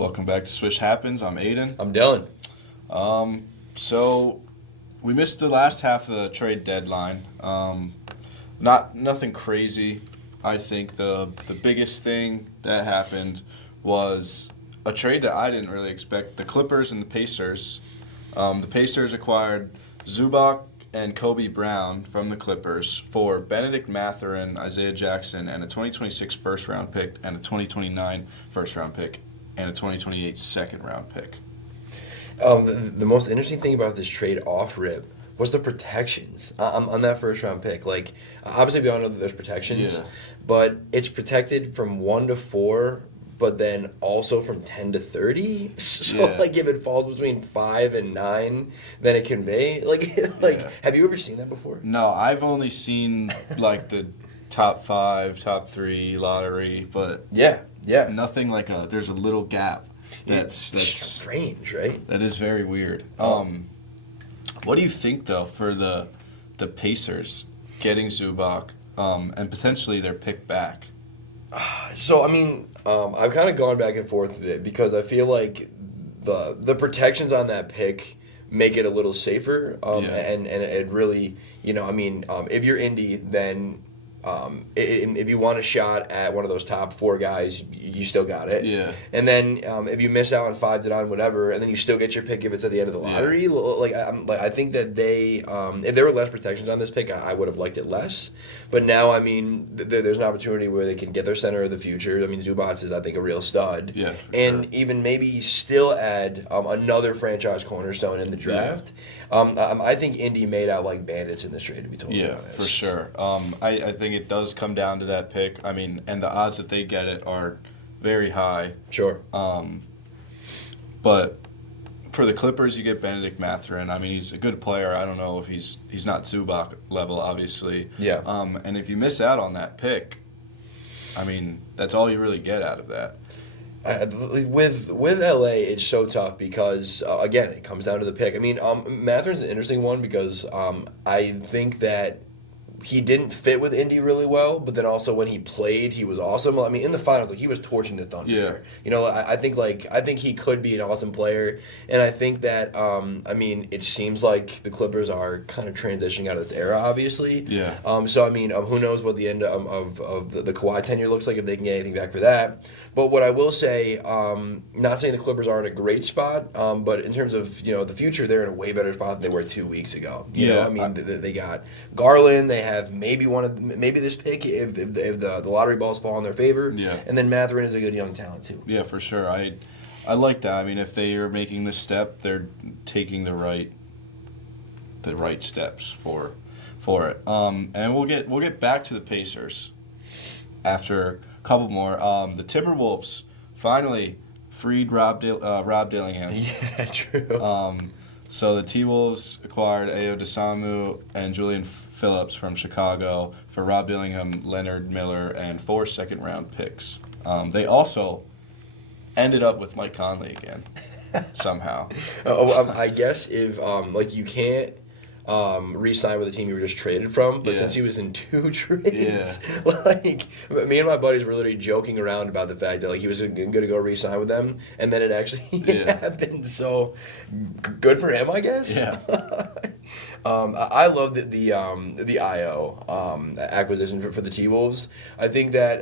Welcome back to Swish Happens. I'm Aiden. I'm Dylan. So we missed the last half of the trade deadline. Nothing crazy. I think the biggest thing that happened was a trade that I didn't really expect. The Clippers and the Pacers. The Pacers acquired Zubac and Kobe Brown from the Clippers for Benedict Mathurin, Isaiah Jackson, and a 2026 first-round pick, and a 2029 first-round pick, and a 2028 second-round pick. The most interesting thing about this trade off rip was the protections on that first-round pick. Like, obviously we all know that there's protections, but it's protected from 1 to 4, but then also from 10 to 30. So, like, if it falls between 5 and 9, then it can be. Have you ever seen that before? No, I've only seen, like, the top 5, top 3 lottery, but nothing like there's a little gap. That's strange, right? That is very weird. What do you think, though, for the Pacers getting Zubac and potentially their pick back? So, I mean, I've kind of gone back and forth with it because I feel like the protections on that pick make it a little safer. And it really, if you're Indy, then if you want a shot at one of those top 4 guys, you still got it. Yeah. And then if you miss out on 5 to 9, whatever, and then you still get your pick if it's at the end of the lottery. I think that they, if there were less protections on this pick, I would have liked it less. But now, there's an opportunity where they can get their center of the future. Zubac is, I think, a real stud. Yeah. And even maybe still add another franchise cornerstone in the draft. I think Indy made out like bandits in this trade, to be totally honest. Yeah, for sure. I think it does come down to that pick. And the odds that they get it are very high. Sure. But for the Clippers, you get Benedict Mathurin. He's a good player. I don't know if he's not Zubac level, obviously. Yeah. And if you miss out on that pick, that's all you really get out of that. With LA, it's so tough because again, it comes down to the pick. Mathurin's an interesting one because I think that he didn't fit with Indy really well, but then also when he played, he was awesome. In the finals, he was torching the Thunder. Yeah. I think he could be an awesome player, and I think that it seems like the Clippers are kind of transitioning out of this era, obviously. Yeah. Who knows what the end of the Kawhi tenure looks like if they can get anything back for that. But what I will say, not saying the Clippers are in a great spot, but in terms of the future, they're in a way better spot than they were 2 weeks ago. They got Garland. They have maybe this pick if the lottery balls fall in their favor. Yeah. And then Mathurin is a good young talent too. Yeah, for sure. I like that. If they are making this step, they're taking the right steps for it. And we'll get back to the Pacers after a couple more. The Timberwolves finally freed Rob Dillingham. Yeah, true. So the T-Wolves acquired Ayo Dosunmu and Julian Phillips from Chicago for Rob Dillingham, Leonard Miller, and 4 second-round picks. They also ended up with Mike Conley again, somehow. I guess if you can't re-sign with the team you were just traded from, but since he was in 2 trades, me and my buddies were literally joking around about the fact that he was going to go re-sign with them, and then it actually happened. So good for him, I guess. Yeah. I love the IO acquisition for the T-Wolves. I think that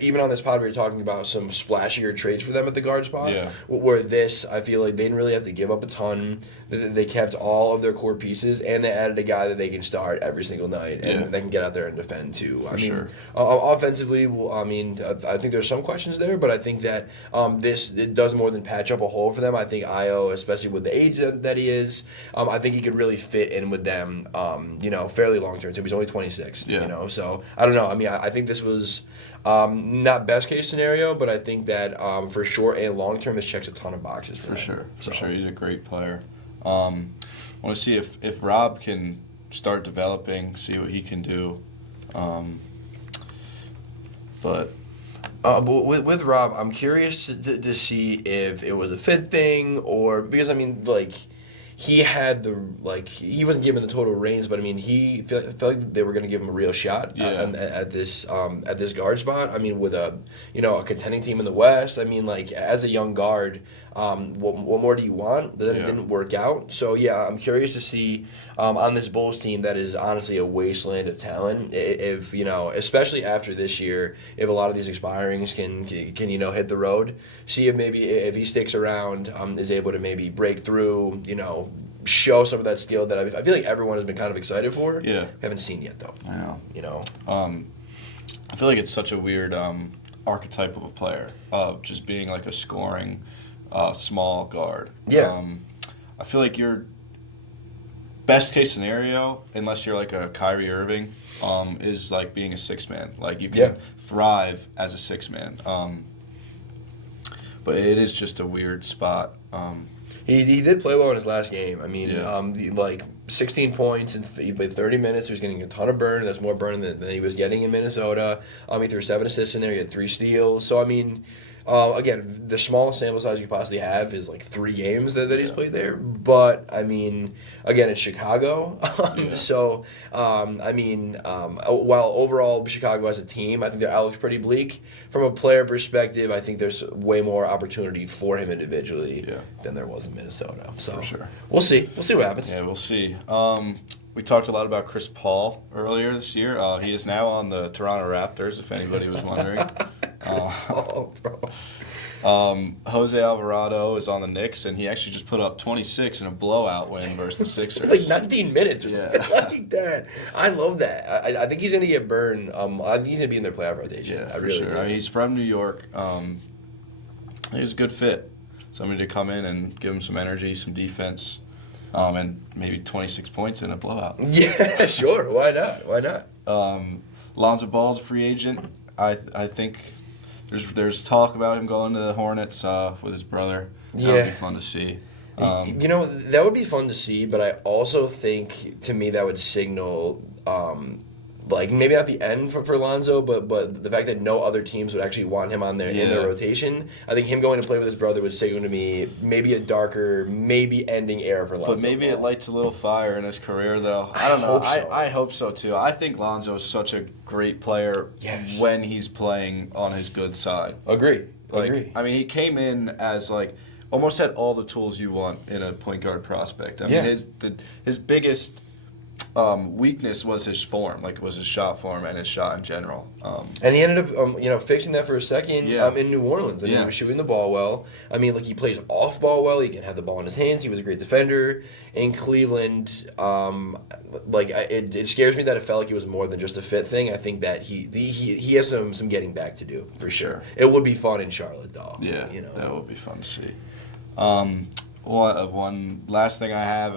even on this pod we were talking about some splashier trades for them at the guard spot. Yeah. Where this, I feel like they didn't really have to give up a ton. They kept all of their core pieces, and they added a guy that they can start every single night, and they can get out there and defend too. Sure. Offensively, I think there's some questions there, but I think that it does more than patch up a hole for them. I think Io, especially with the age that he is, I think he could really fit in with them, fairly long term too. He's only 26. Yeah. So I don't know. I think this was not best case scenario, but I think that for short and long term, this checks a ton of boxes for them. For sure. He's a great player. I want to see if Rob can start developing, see what he can do. But with Rob, I'm curious to see if it was a fit thing or because he had he wasn't given the total reins, but I mean he felt like they were going to give him a real shot at this guard spot. I mean with a contending team in the West. I mean like as a young guard, what more do you want? But then it didn't work out. So yeah, I'm curious to see on this Bulls team that is honestly a wasteland of talent. If especially after this year, if a lot of these expirings can hit the road, see if he sticks around, is able to maybe break through, show some of that skill that I feel like everyone has been kind of excited for. Yeah. Haven't seen yet though. I know. I feel like it's such a weird archetype of a player of just being like a scoring small guard. Yeah. I feel like your best case scenario, unless you're like a Kyrie Irving, is like being a six man. Like you can thrive as a six man. But it is just a weird spot. He did play well in his last game. I mean, 16 points and he played 30 minutes. He was getting a ton of burn. That's more burn than he was getting in Minnesota. He threw 7 assists in there. He had 3 steals. So I mean, again, the smallest sample size you could possibly have is like 3 games that he's played there. But I mean, again, it's Chicago. So I mean, while overall Chicago as a team, I think their outlook's pretty bleak. From a player perspective, I think there's way more opportunity for him individually than there was in Minnesota. So for sure. We'll see. We'll see what happens. Yeah, we'll see. We talked a lot about Chris Paul earlier this year. He is now on the Toronto Raptors, if anybody was wondering. Paul, bro. Jose Alvarado is on the Knicks, and he actually just put up 26 in a blowout win versus the Sixers. Like 19 minutes or something like that. I love that. I think he's going to get burned. I think he's going to be in their playoff rotation. Yeah, I really sure. do. I mean, he's from New York. He was a good fit. Somebody to come in and give him some energy, some defense, and maybe 26 points in a blowout. Yeah, sure. Why not? Why not? Lonzo Ball's a free agent. I think there's talk about him going to the Hornets with his brother. That would be fun to see. That would be fun to see, but I also think, to me, that would signal, maybe not the end for Lonzo, but the fact that no other teams would actually want him on in their rotation. I think him going to play with his brother would signal to me maybe a darker, maybe ending era for Lonzo. But maybe it lights a little fire in his career, though. I don't know. Hope so. I hope so, too. I think Lonzo is such a great player when he's playing on his good side. Agree. I mean, he came in as, almost had all the tools you want in a point guard prospect. I mean, his biggest weakness was his form, was his shot form and his shot in general. And he ended up, fixing that for a second in New Orleans. I mean, he was shooting the ball well. I mean, he plays off ball well. He can have the ball in his hands. He was a great defender. In Cleveland, it scares me that it felt like it was more than just a fit thing. I think that he has some getting back to do for sure. It would be fun in Charlotte, though. Yeah, that would be fun to see. One last thing I have,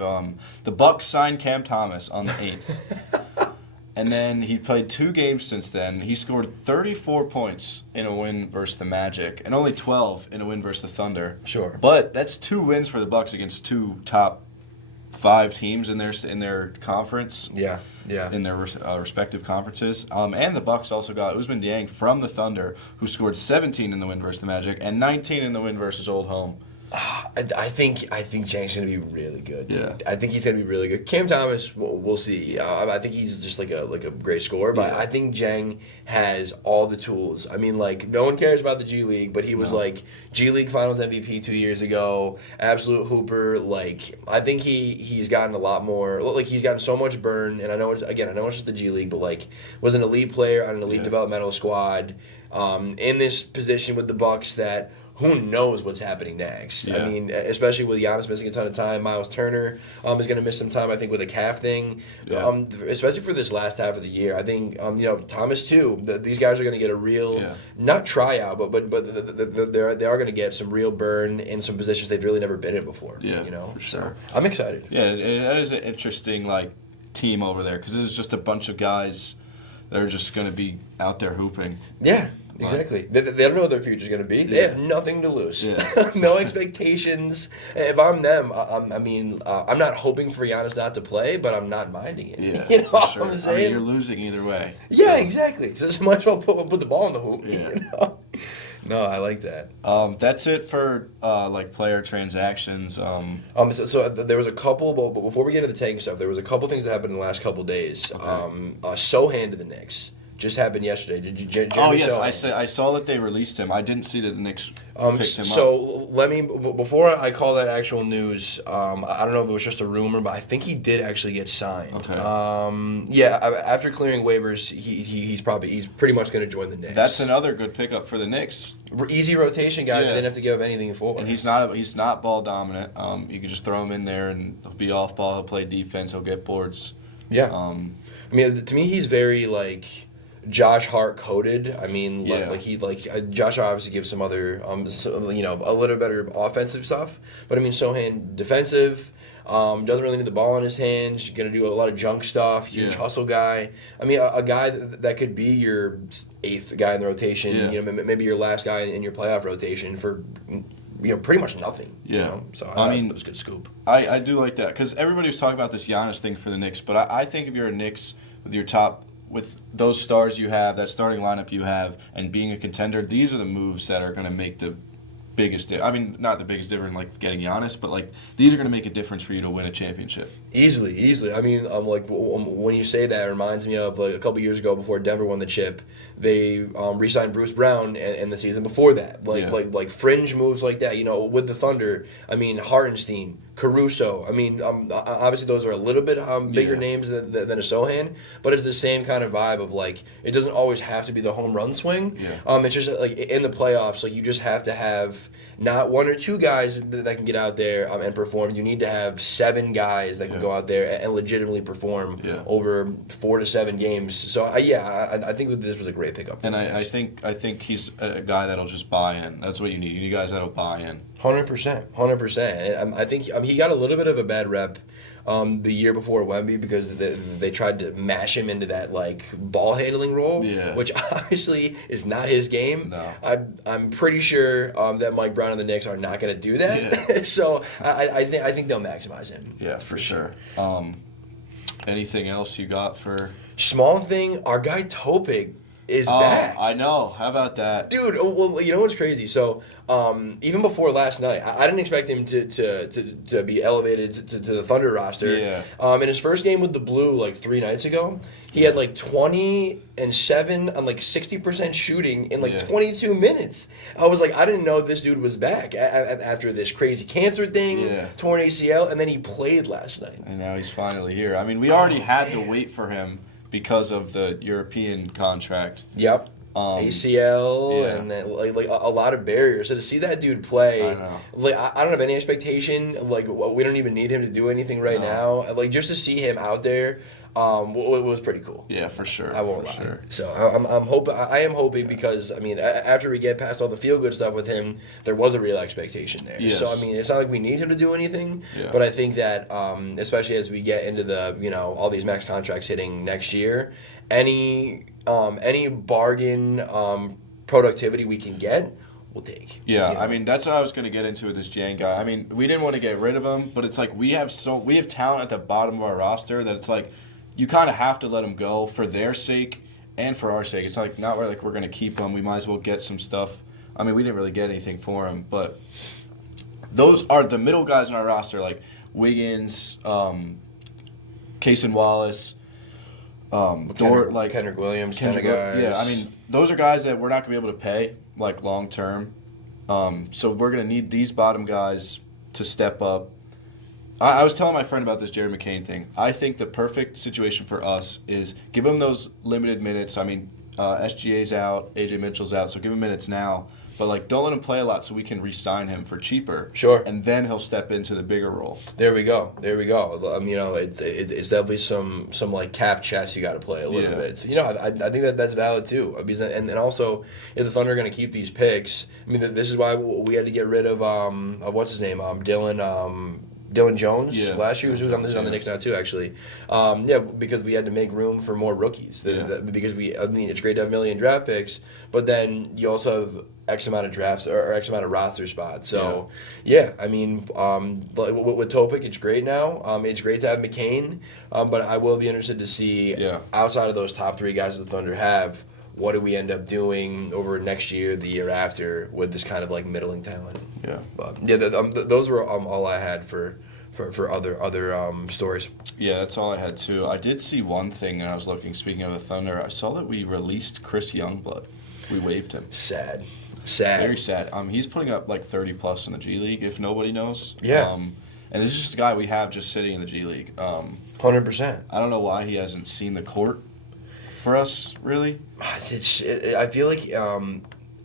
the Bucks signed Cam Thomas on the 8th. And then he played 2 games since then. He scored 34 points in a win versus the Magic and only 12 in a win versus the Thunder. Sure. But that's 2 wins for the Bucks against 2 top 5 teams in their conference. Yeah. In their respective conferences. And the Bucks also got Ousmane Dieng from the Thunder, who scored 17 in the win versus the Magic and 19 in the win versus Old Home. I think Jang's going to be really good, dude. Yeah. I think he's going to be really good. Cam Thomas, we'll see. I think he's just like a great scorer, but I think Jang has all the tools. I mean, no one cares about the G League, but he was G League Finals MVP 2 years ago, absolute hooper. I think he's gotten a lot more. He's gotten so much burn, and I know it's just the G League, but was an elite player on an elite developmental squad, in this position with the Bucks that. Who knows what's happening next? Yeah. I mean, especially with Giannis missing a ton of time. Miles Turner is going to miss some time, I think, with a calf thing. Yeah. Especially for this last half of the year. I think, Thomas, too. These guys are going to get a real, not tryout, but they are going to get some real burn in some positions they've really never been in before. Yeah, for sure. So, I'm excited. Yeah, it is an interesting, team over there because this is just a bunch of guys that are just going to be out there hooping. Yeah. Exactly. They don't know what their future's going to be. They have nothing to lose. Yeah. No expectations. If I'm them, I'm not hoping for Giannis not to play, but I'm not minding it. Yeah, you know what sure. I'm saying? I mean, you're losing either way. Yeah, exactly. So might as well put the ball in the hoop. Yeah. No, I like that. That's it for player transactions. So there was a couple, but before we get into the tanking stuff, there was a couple things that happened in the last couple days. Okay. Sohan to the Knicks just happened yesterday. Did you? Jeremy Yes, Sohan. I saw that they released him. I didn't see that the Knicks picked him up. So let me before I call that actual news. I don't know if it was just a rumor, but I think he did actually get signed. Okay. After clearing waivers, he's pretty much going to join the Knicks. That's another good pickup for the Knicks. Easy rotation guy that didn't have to give up anything in full. And he's not ball dominant. You can just throw him in there and he'll be off ball. He'll play defense. He'll get boards. Yeah. I mean, to me, he's very Josh Hart coded. I mean, Josh Hart obviously gives some other, a little better offensive stuff. But I mean, Sohan defensive, doesn't really need the ball in his hands. Going to do a lot of junk stuff. Huge hustle guy. I mean, a guy that could be your 8th guy in the rotation. Yeah. You know, maybe your last guy in your playoff rotation for pretty much nothing. Yeah. You know? So I mean, it was a good scoop. I do like that because everybody was talking about this Giannis thing for the Knicks, but I think if you're a Knicks with those stars you have, that starting lineup you have, and being a contender, these are the moves that are going to make the biggest I mean, not the biggest difference like getting Giannis, but these are going to make a difference for you to win a championship. Easily. I mean, when you say that, it reminds me of a couple years ago before Denver won the chip. They re-signed Bruce Brown, and the season before that, like fringe moves like that. You know, with the Thunder, I mean Hartenstein, Caruso. I mean, obviously those are a little bit bigger names than a Sohan, but it's the same kind of vibe of it doesn't always have to be the home run swing. Yeah. It's just in the playoffs, you just have to have not 1 or 2 guys that can get out there and perform. You need to have 7 guys that can go out there and legitimately perform over 4 to 7 games. So I think that this was a great pickup. And I think he's a guy that'll just buy in. That's what you need. You need guys that'll buy in. 100%. And I think he got a little bit of a bad rep the year before Wemby because they tried to mash him into that ball handling role, which obviously is not his game. No. I'm pretty sure that Mike Brown and the Knicks are not going to do that. Yeah. So I think they'll maximize him. Yeah, for sure. Anything else you got for? Small thing, our guy Topic is back. I know. How about that? Dude, well, you know what's crazy? So, even before last night, I didn't expect him to be elevated to the Thunder roster. Yeah. In his first game with the Blue, 3 nights ago, he had 20 and 7 on 60% shooting in 22 minutes. I was I didn't know this dude was back after this crazy cancer thing, torn ACL, and then he played last night. And now he's finally here. I mean, we already had to wait for him because of the European contract. Yep. ACL and then, a lot of barriers. So to see that dude play, I know. I don't have any expectation. We don't even need him to do anything right now. Just to see him out there, it was pretty cool. Yeah, for sure. I won't lie. Sure. So I am hoping because I mean after we get past all the feel good stuff with him, there was a real expectation there. Yes. So I mean it's not like we need him to do anything, Yeah. but I think that especially as we get into the all these max contracts hitting next year, any bargain productivity we can get, we'll take. Yeah, I mean that's what I was going to get into with this Jan guy. I mean we didn't want to get rid of him, but it's we have talent at the bottom of our roster that it's you kind of have to let him go for their sake and for our sake. It's not where we're going to keep him. We might as well get some stuff. I mean we didn't really get anything for him, but those are the middle guys on our roster Wiggins, Cason Wallace. Kendrick Williams kind of guys. Yeah, I mean, those are guys that we're not going to be able to pay, long term. So we're going to need these bottom guys to step up. I was telling my friend about this Jerry McCain thing. I think the perfect situation for us is give him those limited minutes. I mean, SGA's out, AJ Mitchell's out, so give him minutes now. But don't let him play a lot so we can re-sign him for cheaper. Sure. And then he'll step into the bigger role. There we go. It's definitely some cap chess you got to play a little bit. So, I think that's valid too. And also, if the Thunder are going to keep these picks, I mean, this is why we had to get rid of what's his name, Dylan Jones last year, who was on the Knicks now too, actually. Because we had to make room for more rookies. Because it's great to have a million draft picks, but then you also have X amount of drafts or X amount of roster spots. So, I mean, with Topic, it's great now. It's great to have McCain, but I will be interested to see outside of those top 3 guys that the Thunder have, what do we end up doing over next year, the year after, with this kind of like middling talent. Yeah. But yeah, those were all I had for other stories. Yeah, that's all I had too. I did see one thing, and I was looking. Speaking of the Thunder, I saw that we released Chris Youngblood. We waived him. Sad. Very sad. He's putting up like 30 plus in the G League. If nobody knows. Yeah. And this is just a guy we have just sitting in the G League. 100%. I don't know why he hasn't seen the court for us, really. I feel like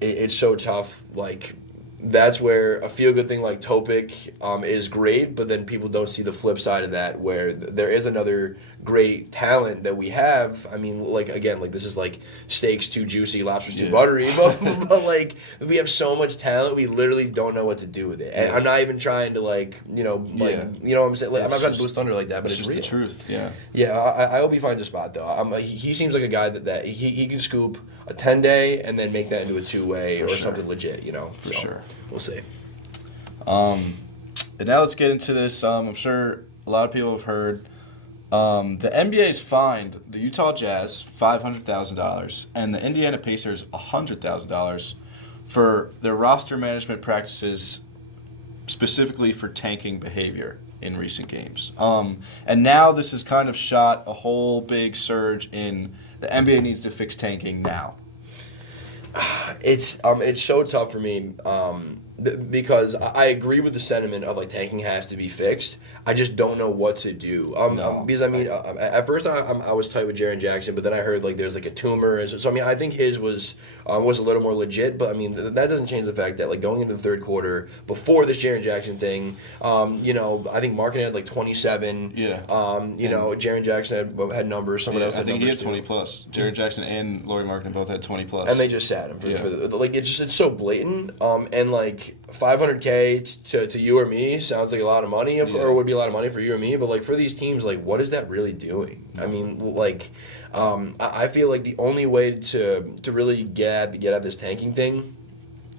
it's so tough. Like, that's where a feel-good thing like Topic is great, but then people don't see the flip side of that, where there is another great talent that we have. I mean, like, again, like, this is like steaks too juicy, lobsters too buttery, but like, we have so much talent, we literally don't know what to do with it. And I'm not even trying to, like, you know what I'm saying? Like, I'm not trying to boost Thunder like that, but it's just real. The truth, yeah. Yeah, I hope he finds a spot, though. He seems like a guy that he can scoop a 10-day and then make that into a 2-way or something legit, you know? For sure. We'll see. And now let's get into this. I'm sure a lot of people have heard. The NBA's fined the Utah Jazz $500,000 and the Indiana Pacers $100,000 for their roster management practices, specifically for tanking behavior in recent games. And now this has kind of shot a whole big surge in the NBA needs to fix tanking now. It's so tough for me because I agree with the sentiment of like tanking has to be fixed. I just don't know what to do. Because I mean, at first I was tight with Jaren Jackson, but then I heard like there's like a tumor. So I mean, I think his was a little more legit. But I mean, that doesn't change the fact that like going into the third quarter before this Jaren Jackson thing, you know, I think Markin had like 27. Yeah. You know, Jaren Jackson had numbers. Someone else had numbers. I think he had 20 plus. Jaren Jackson and Lauri Markkanen both had 20 plus. And they just sat him for the like it's so blatant. And like $500K to you or me sounds like a lot of money, or would be a lot of money for you or me. But like for these teams, like what is that really doing? I mean, like I feel like the only way to really get at this tanking thing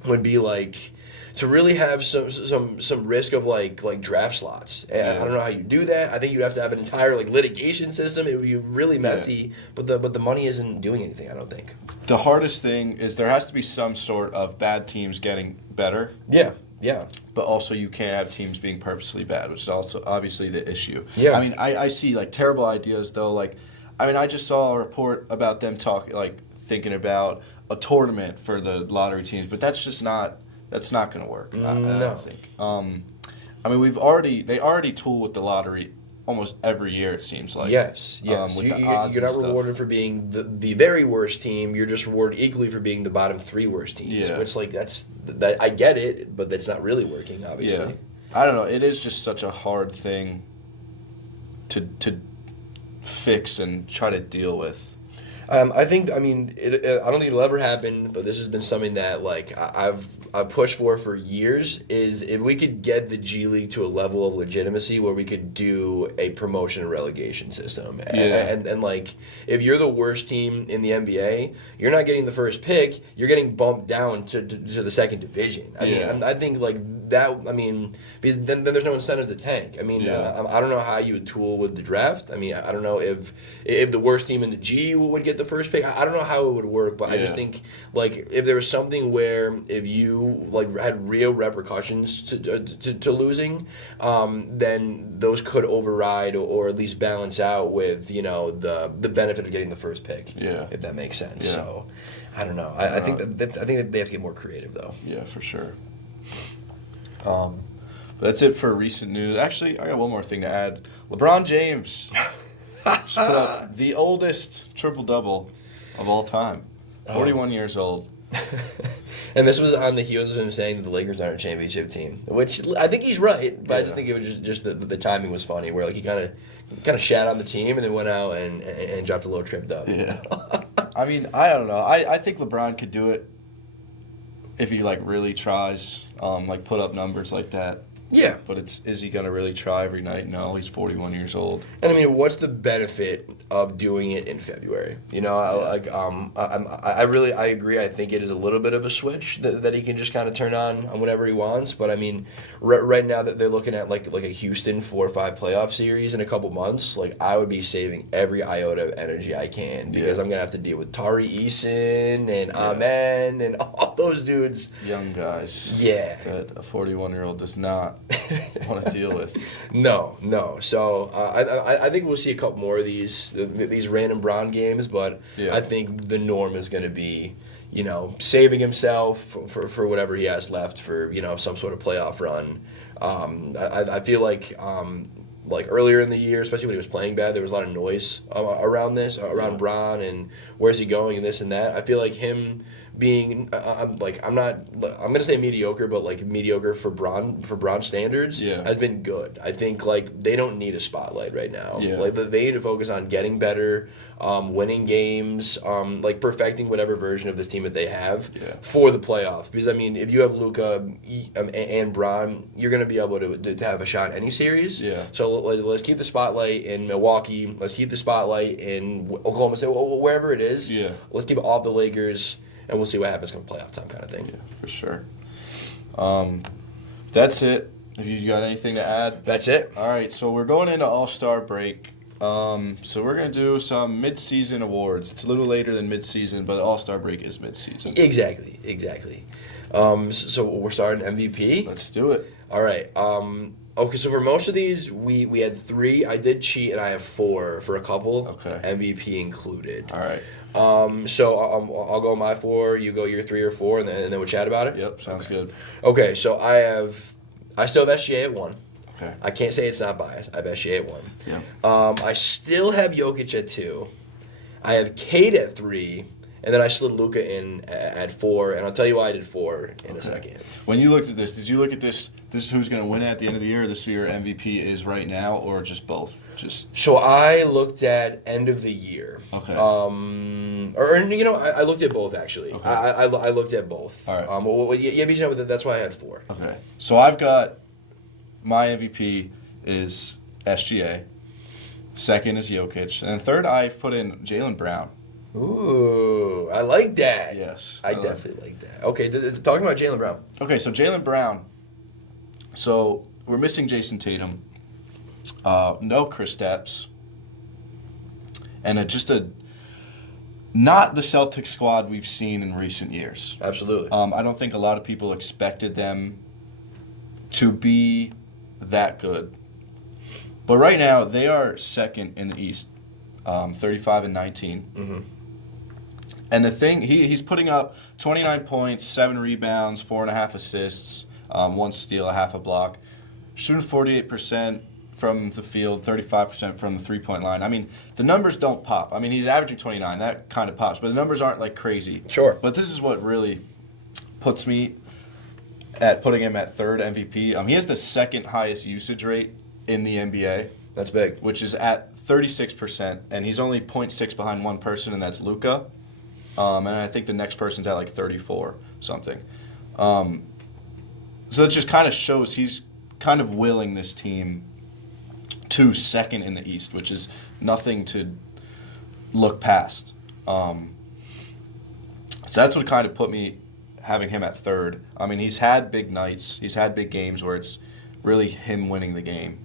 would be like to really have some risk of like draft slots. And I don't know how you do that. I think you'd have to have an entire like litigation system. It would be really messy. But the money isn't doing anything, I don't think. The hardest thing is there has to be some sort of bad teams getting better. Yeah. Yeah. But also you can't have teams being purposely bad, which is also obviously the issue. Yeah. I mean, I see like terrible ideas though. Like, I mean, I just saw a report about them thinking about a tournament for the lottery teams, but that's just not. That's not going to work. I don't think. I mean, they already tool with the lottery almost every year. It seems like. Yes. With the odds you're not and rewarded for being the very worst team. You're just rewarded equally for being the bottom 3 worst teams. Yeah. Which like that I get it, but that's not really working. Obviously. Yeah. I don't know. It is just such a hard thing to fix and try to deal with. I don't think it'll ever happen, but this has been something that like I've pushed for years, is if we could get the G League to a level of legitimacy where we could do a promotion and relegation system. And like, if you're the worst team in the NBA, you're not getting the first pick, you're getting bumped down to the second division. I mean, I think like that, I mean, because then there's no incentive to tank. I mean, I don't know how you would tool with the draft. I mean, I don't know if the worst team in the G would get the first pick. I don't know how it would work, but I just think like if there was something where if you like had real repercussions to losing, then those could override or at least balance out with, you know, the benefit of getting the first pick. Yeah. If that makes sense. Yeah. So I don't know. I think that they have to get more creative though. Yeah, for sure. But that's it for recent news. Actually, I got one more thing to add. LeBron James just put up the oldest triple-double of all time. 41 years old. And this was on the heels of him saying that the Lakers aren't a championship team, which I think he's right, but I just think it was just the timing was funny, where like he kind of shat on the team and then went out and dropped a little tripped up. Yeah. I mean, I don't know. I think LeBron could do it if he like really tries, like put up numbers like that. Yeah. But is he going to really try every night? No, he's 41 years old. And I mean, what's the benefit of doing it in February? You know, I really agree. I think it is a little bit of a switch that he can just kind of turn on whenever he wants. But I mean, right now that they're looking at like a Houston 4 or 5 playoff series in a couple months, like I would be saving every iota of energy I can because I'm gonna have to deal with Tari Eason and Amen and all those dudes, young guys. Yeah, that a 41-year-old does not want to deal with. No. So I think we'll see a couple more of these random Braun games, but I think the norm is going to be, you know, saving himself for whatever he has left for, you know, some sort of playoff run. I feel like earlier in the year, especially when he was playing bad, there was a lot of noise around Braun and where's he going and this and that. I feel like him being I'm gonna say mediocre, but like mediocre for Braun standards has been good. I think like they don't need a spotlight right now. Like they need to focus on getting better, winning games, like perfecting whatever version of this team that they have for the playoff. Because I mean, if you have Luka and Braun, you're gonna be able to have a shot in any series. So let's keep the spotlight in Milwaukee. Let's keep the spotlight in Oklahoma City, wherever it is. Let's keep it off the Lakers. And we'll see what happens come playoff time kind of thing. Yeah, for sure. That's it. Have you got anything to add? That's it. All right, so we're going into All-Star break. So we're going to do some mid-season awards. It's a little later than mid-season, but All-Star break is mid-season. Exactly. So we're starting MVP? Let's do it. All right. Okay, so for most of these, we had 3. I did cheat, and I have 4 for a couple. Okay. MVP included. All right. So I'll go my 4, you go your 3 or 4, and then we'll chat about it? Yep, sounds good. Okay, so I still have SGA at 1. Okay. I can't say it's not biased. I have SGA at 1. Yeah. I still have Jokic at 2. I have Cade at 3. And then I slid Luka in at 4, and I'll tell you why I did 4 in a second. When you looked at this, did you look at this is who's going to win at the end of the year, or this is your MVP is right now, or just both? So I looked at end of the year. Okay. I looked at both, actually. Okay. I looked at both. All right. That's why I had 4. Okay. So I've got my MVP is SGA. Second is Jokic. And third, I've put in Jaylen Brown. Ooh, I like that. Yes. I definitely like that. Okay, talking about Jaylen Brown. Okay, so Jaylen Brown. So we're missing Jason Tatum. No Kristaps. And not the Celtics squad we've seen in recent years. Absolutely. I don't think a lot of people expected them to be that good. But right now, they are second in the East, 35-19. Mm-hmm. And the thing, he's putting up 29 points, 7 rebounds, 4.5 assists, 1 steal, a half a block, shooting 48% from the field, 35% from the three-point line. I mean, the numbers don't pop. I mean, he's averaging 29. That kind of pops. But the numbers aren't, like, crazy. Sure. But this is what really puts me at putting him at third MVP. He has the second highest usage rate in the NBA. That's big. Which is at 36%. And he's only 0.6 behind one person, and that's Luka. And I think the next person's at, like, 34 something. So it just kind of shows he's kind of willing this team to second in the East, which is nothing to look past. So that's what kind of put me having him at third. I mean, he's had big nights. He's had big games where it's really him winning the game.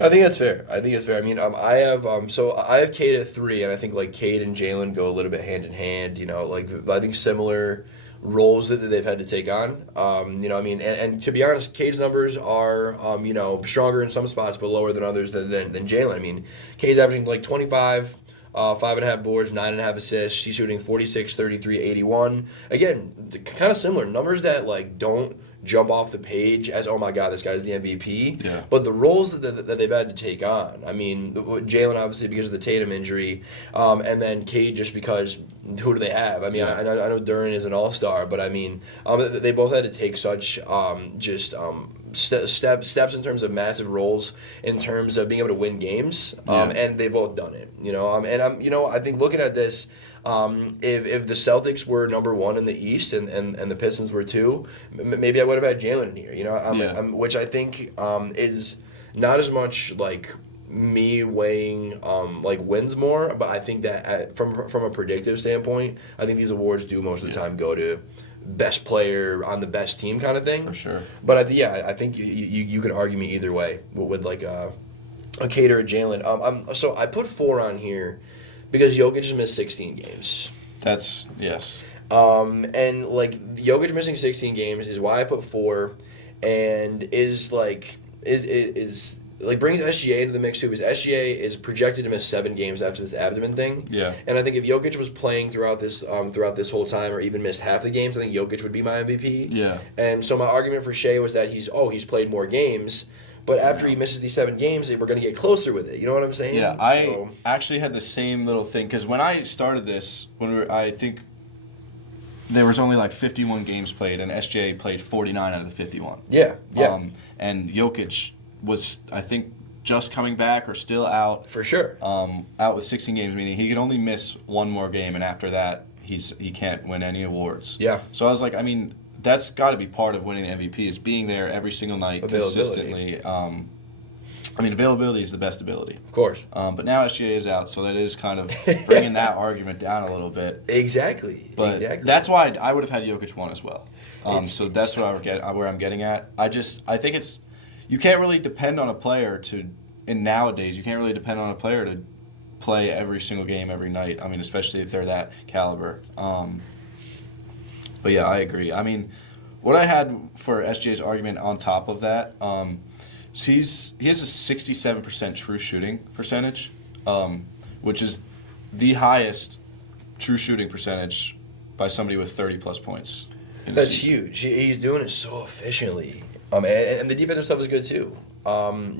I think that's fair. I mean, I have Cade at 3, and I think like Cade and Jaylen go a little bit hand in hand. You know, like I think similar roles that they've had to take on. You know, I mean, and to be honest, Cade's numbers are stronger in some spots, but lower than others than Jaylen. I mean, Cade's averaging like 25. 5.5 boards, 9.5 assists. He's shooting 46, 33, 81. Again, kind of similar numbers that like don't jump off the page as, oh my God, this guy's the MVP. Yeah. But the roles that they've had to take on. I mean, Jaylen obviously because of the Tatum injury, and then Cade just because who do they have? I mean, Yeah. I know Duran is an all-star, but I mean, they both had to take such steps in terms of massive roles in terms of being able to win games, and they both done it. I think looking at this, if the Celtics were number 1 in the East and the Pistons were 2, maybe I would have had Jalen in here. Which I think is not as much like me weighing like wins more, but I think that from a predictive standpoint, I think these awards do most of the time go to best player on the best team kind of thing. For sure. But I think you could argue me either way with like a Cater or Jalen. So I put 4 on here because Jokic has missed 16 games. That's yes. And like Jokic missing 16 games is why I put 4, and is brings SGA into the mix too, because SGA is projected to miss 7 games after this abdomen thing. Yeah. And I think if Jokic was playing throughout this whole time, or even missed half the games, I think Jokic would be my MVP. Yeah. And so my argument for Shea was that he's played more games, but after he misses these 7 games, we're going to get closer with it. You know what I'm saying? Yeah, I actually had the same little thing, because when I started this, I think there was only like 51 games played, and SGA played 49 out of the 51. Yeah. And Jokic was, I think, just coming back or still out. For sure. Out with 16 games, meaning he could only miss 1 more game, and after that, he can't win any awards. Yeah. So I was like, I mean, that's got to be part of winning the MVP, is being there every single night consistently. Availability is the best ability. Of course. But now SGA is out, so that is kind of bringing that argument down a little bit. Exactly. But that's why I would have had Jokic 1 as well. So that's where I'm getting at. I think it's, you can't really depend on a player nowadays, you can't really depend on a player to play every single game every night. I mean, especially if they're that caliber. But yeah, I agree. I mean, what I had for SGA's argument on top of that, he has a 67% true shooting percentage, which is the highest true shooting percentage by somebody with 30-plus points. That's huge. He's doing it so efficiently. And the defensive stuff is good too.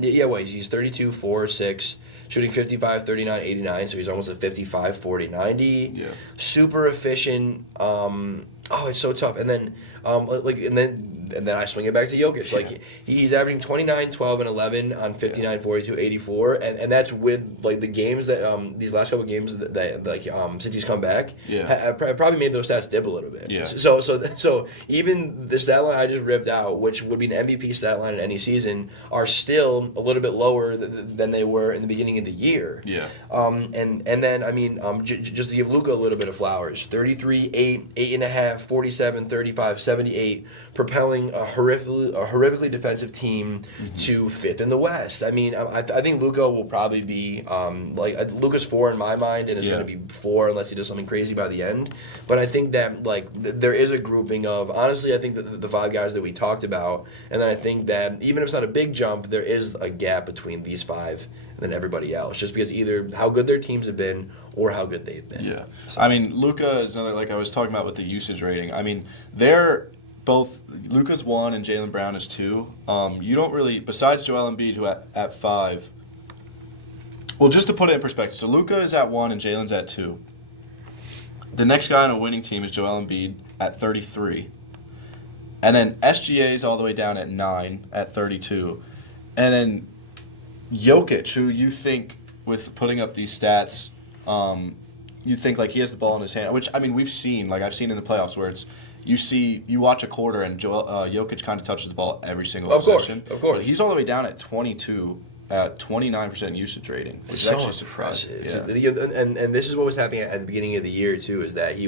He's 32, 4, 6, shooting 55, 39, 89, so he's almost a 55, 40, 90. Yeah. Super efficient. It's so tough. And then and then I swing it back to Jokic. Like he's averaging 29, 12, and 11 on 59, 42, 84, and that's with like the games that these last couple games that since he's come back, have probably made those stats dip a little bit. Yeah. So even the stat line I just ripped out, which would be an MVP stat line in any season, are still a little bit lower than they were in the beginning of the year. Yeah. And then just to give Luka a little bit of flowers, 33, 8, 8.5, 47, 35, 78, propelling a horrifically defensive team to 5th in the West. I mean, I think Luka will probably be Luka's 4 in my mind, and is going to be 4 unless he does something crazy by the end. But I think that there is a grouping of, honestly, I think the 5 guys that we talked about, and then I think that even if it's not a big jump, there is a gap between these 5 and then everybody else, just because either how good their teams have been or how good they've been. Yeah. So. I mean, Luka is another, like I was talking about with the usage rating. I mean, they're both, Luka's 1 and Jaylen Brown is 2. You don't really, besides Joel Embiid, who at 5. Well, just to put it in perspective, so Luka is at 1 and Jaylen's at 2. The next guy on a winning team is Joel Embiid at 33. And then SGA is all the way down at 9 at 32. And then Jokic, who you think, with putting up these stats, you think like he has the ball in his hand, which, I mean, we've seen, like I've seen in the playoffs where it's, you watch a quarter and Jokic kind of touches the ball every single possession. Of course. But he's all the way down at 22 at 29% usage rating, which is actually surprising. Yeah. And this is what was happening at the beginning of the year too, is that I think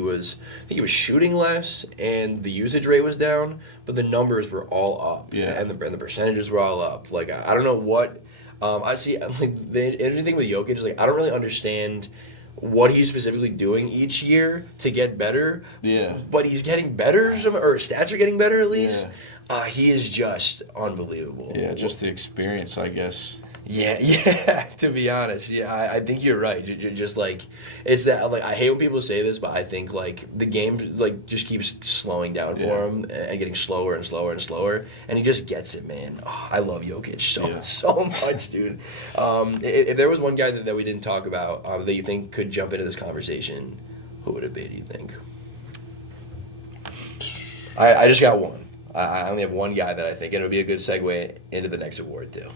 he was shooting less and the usage rate was down, but the numbers were all up. Yeah. And the percentages were all up. Like I don't know what I see. Like the interesting thing with Jokic is like I don't really understand what he's specifically doing each year to get better. Yeah. But he's getting better, or stats are getting better at least. Yeah. He is just unbelievable. Yeah, just the experience, I guess. Yeah, to be honest. Yeah, I think you're right. Just like, it's that, like, I hate when people say this, but I think, like, the game, like, just keeps slowing down for him and getting slower and slower and slower, and he just gets it, man. Oh, I love Jokic so much, dude. If there was one guy that we didn't talk about that you think could jump into this conversation, who would it be, do you think? I just got one. I only have one guy that I think, and it would be a good segue into the next award, too.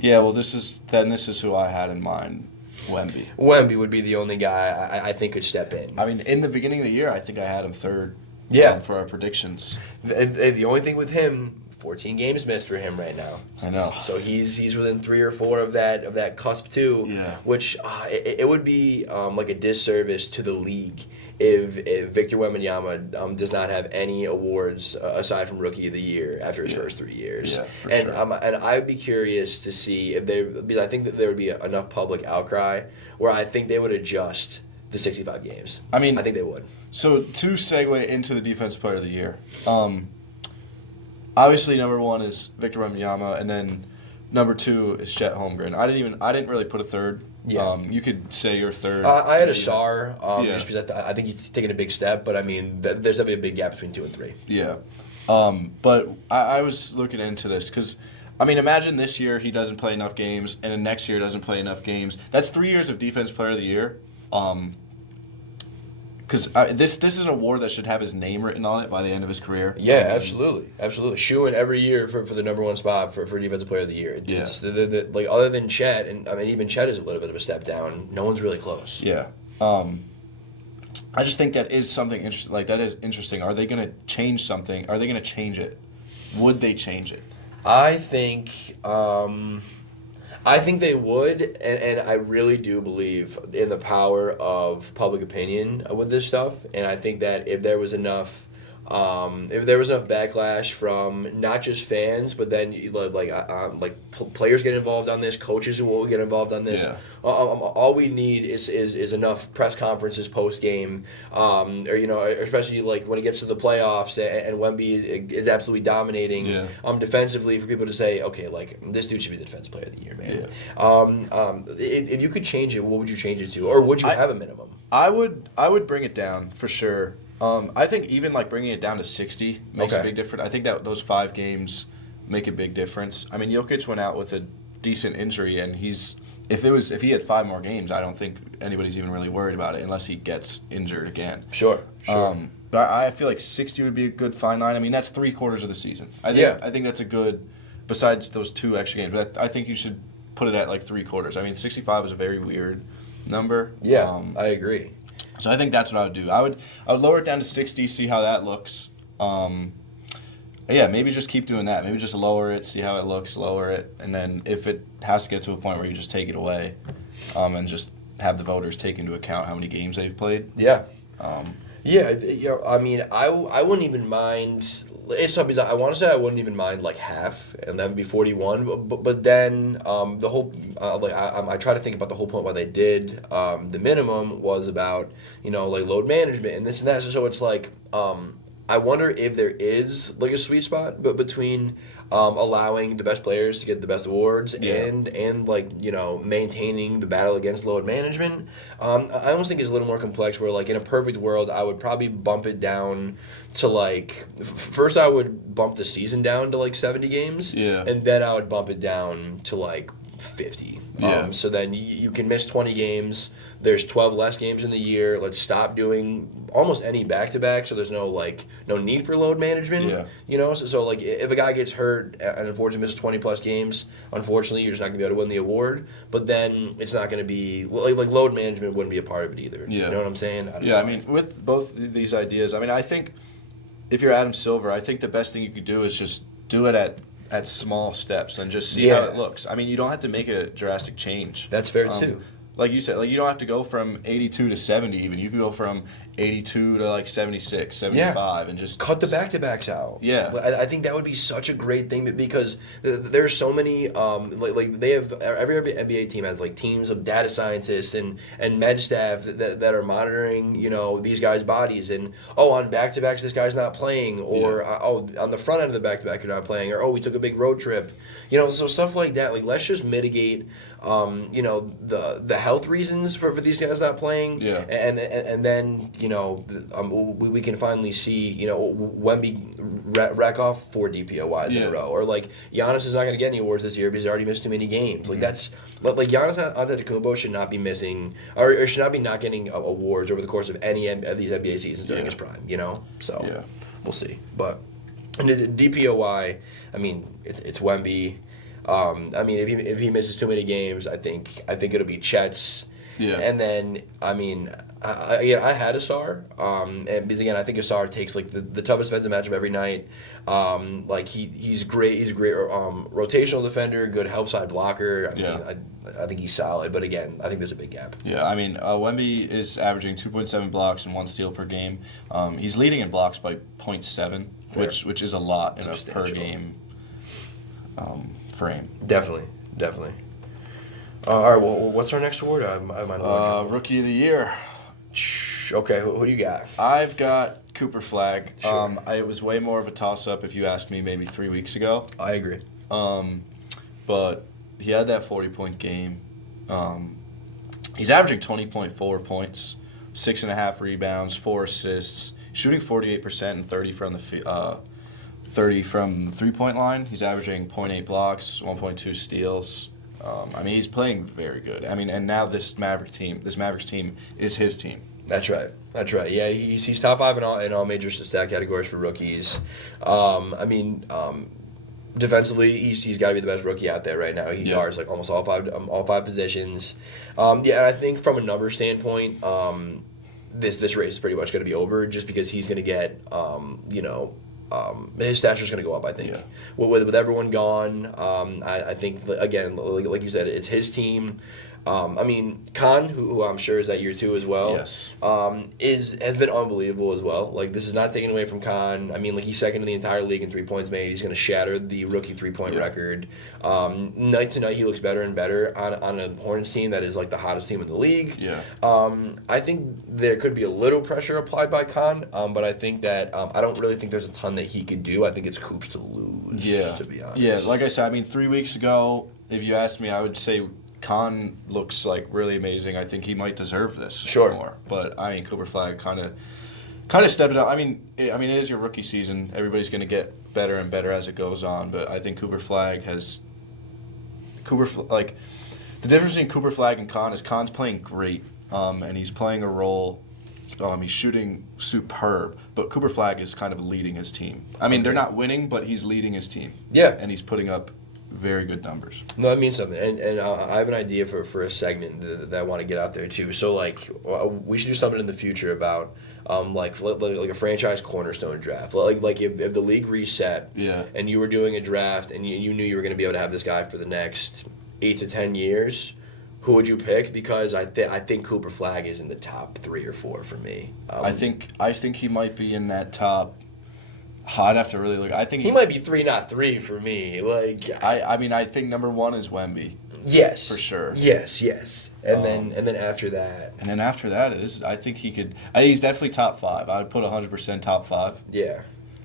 Yeah, well, this is who I had in mind, Wemby. Wemby would be the only guy I think could step in. I mean, in the beginning of the year, I think I had him third. Yeah. For our predictions. The only thing with him, 14 games missed for him right now. I know. So he's within 3 or 4 of that cusp too. Yeah. Which it would be like a disservice to the league if Victor Wembanyama does not have any awards aside from Rookie of the Year after his first 3 years. Yeah, for and sure. And I'd be curious to see if because I think that there would be enough public outcry where I think they would adjust the 65 games. I mean, I think they would. So to segue into the Defensive Player of the Year, obviously number 1 is Victor Wembanyama, and then number 2 is Chet Holmgren. I didn't really put a third. Yeah. You could say your third. I had a Sar, Yeah. just because I think he's taken a big step, but I mean, there's definitely a big gap between 2 and 3. Yeah. But I was looking into this because, I mean, imagine this year he doesn't play enough games, and then next year doesn't play enough games. That's 3 years of Defensive Player of the Year. Because this is an award that should have his name written on it by the end of his career. Yeah, absolutely. Shooing every year for the number 1 spot for Defensive Player of the Year. It's like other than Chet, and I mean even Chet is a little bit of a step down. No one's really close. Yeah. I just think that is something interesting. Like, that is interesting. Are they going to change something? Are they going to change it? Would they change it? I think they would, and I really do believe in the power of public opinion with this stuff. And I think that if there was enough backlash from not just fans, but then players get involved on this, coaches will get involved on this. Yeah. All we need is enough press conferences post game, or especially like when it gets to the playoffs and Wemby is absolutely dominating defensively, for people to say, okay, like this dude should be the Defensive Player of the Year, man. Yeah. If you could change it, what would you change it to, or would you have a minimum? I would bring it down for sure. I think even like bringing it down to 60 makes a big difference. I think that those 5 games make a big difference. I mean, Jokic went out with a decent injury, and if he had 5 more games, I don't think anybody's even really worried about it unless he gets injured again. Sure. But I feel like 60 would be a good fine line. I mean, that's 3/4 of the season. I think that's a good, besides those 2 extra games. But I think you should put it at like 3/4. I mean, 65 is a very weird number. Yeah, I agree. So I think that's what I would do. I would lower it down to 60, see how that looks. Maybe just keep doing that. Maybe just lower it, see how it looks, lower it, and then if it has to get to a point where you just take it away, and just have the voters take into account how many games they've played. Yeah. I mean, I wouldn't even mind. It's tough because I want to say I wouldn't even mind like half, and that would be 41. But then the whole I try to think about the whole point why they did the minimum was about like load management and this and that. So it's like I wonder if there is like a sweet spot, but between allowing the best players to get the best awards and like maintaining the battle against load management. I almost think it's a little more complex. Where like in a perfect world, I would probably bump it down to like first I would bump the season down to like 70 games, and then I would bump it down to like 50. So then you can miss 20 games. There's 12 less games in the year. Let's stop doing almost any back-to-back, so there's no need for load management. So like if a guy gets hurt and unfortunately misses 20+ games, unfortunately you're just not going to be able to win the award. But then it's not going to be like load management wouldn't be a part of it either. You know what I'm saying? I mean, with both these ideas, I mean, I think if you're Adam Silver, I think the best thing you could do is just do it at small steps and just see how it looks. I mean, you don't have to make a drastic change. That's fair too. Like you said, like you don't have to go from 82 to 70 even. You can go from 82 to like 76, 75 and just cut the back-to-backs out. Yeah. I think that would be such a great thing because there's so many like they have every NBA team has like teams of data scientists and med staff that are monitoring, these guys' bodies and on back-to-backs this guy's not playing or on the front end of the back-to-back you're not playing or we took a big road trip. So stuff like that. Like let's just mitigate the health reasons for these guys not playing. And then we can finally see, Wemby rack off 4 DPOYs in a row. Or, like, Giannis is not going to get any awards this year because he's already missed too many games. Like, that's... Like, Giannis Antetokounmpo should not be missing, or should not be not getting awards over the course of any of these NBA seasons during his prime, So, we'll see. But, and the DPOY, I mean, it's Wemby. I mean, if he misses too many games, I think it'll be Chet's. Yeah. And then, I mean, I had Asar, and because again, I think Asar takes like the toughest defensive matchup every night. Like he's great. He's a great rotational defender, good help side blocker. I mean, I think he's solid, but again, I think there's a big gap. Yeah, I mean, Wemby is averaging 2.7 blocks and 1 steal per game. He's leading in blocks by 0.7, which is a lot in a per game frame. Definitely. All right, well, what's our next award? I might have Rookie of the Year. Okay, who do you got? I've got Cooper Flagg. Sure. It was way more of a toss-up if you asked me maybe 3 weeks ago. I agree. But he had that 40-point game. He's averaging 20.4 points, 6.5 rebounds, 4 assists, shooting 48% and 30 from the 30 from the three-point line. He's averaging 0.8 blocks, 1.2 steals. I mean, he's playing very good. I mean, and now this Mavericks team is his team. That's right. Yeah, he's top 5 in all major stat categories for rookies. I mean, defensively, he's got to be the best rookie out there right now. He guards like almost all five positions. And I think from a number standpoint, this race is pretty much going to be over just because he's going to get his stature's going to go up, I think. Yeah. With everyone gone, I think, again, like you said, it's his team. I mean, Khan, who I'm sure is that year 2 as well, yes. has been unbelievable as well. Like, this is not taken away from Khan. I mean, like, he's second in the entire league in 3 points made. He's going to shatter the rookie 3-point record. Night to night, he looks better and better on a Hornets team that is, like, the hottest team in the league. Yeah. I think there could be a little pressure applied by Khan, but I think that I don't really think there's a ton that he could do. I think it's Coops to lose, to be honest. Yeah, like I said, I mean, 3 weeks ago, if you asked me, I would say Khan looks like really amazing. I think he might deserve this more. But I mean, Cooper Flagg kind of stepped it up. I mean, it is your rookie season. Everybody's going to get better and better as it goes on. But I think Cooper Flagg the difference between Cooper Flagg and Khan is Khan's playing great, and he's playing a role. He's shooting superb, but Cooper Flagg is kind of leading his team. I mean, they're not winning, but he's leading his team. Yeah, and he's putting up very good numbers. No, that means something. And I have an idea for a segment that I want to get out there too. So like, we should do something in the future about like a franchise cornerstone draft. Like if the league reset, and you were doing a draft and you knew you were going to be able to have this guy for the next 8 to 10 years, who would you pick? Because I think Cooper Flagg is in the top 3 or 4 for me. I think he might be in that top. I'd have to really look. I think he might be 3, not 3 for me. Like I mean, I think number 1 is Wemby. Yes, for sure. Yes, and then after that. And then after that, it is. I think he could. He's definitely top 5. I would put 100% top 5. Yeah.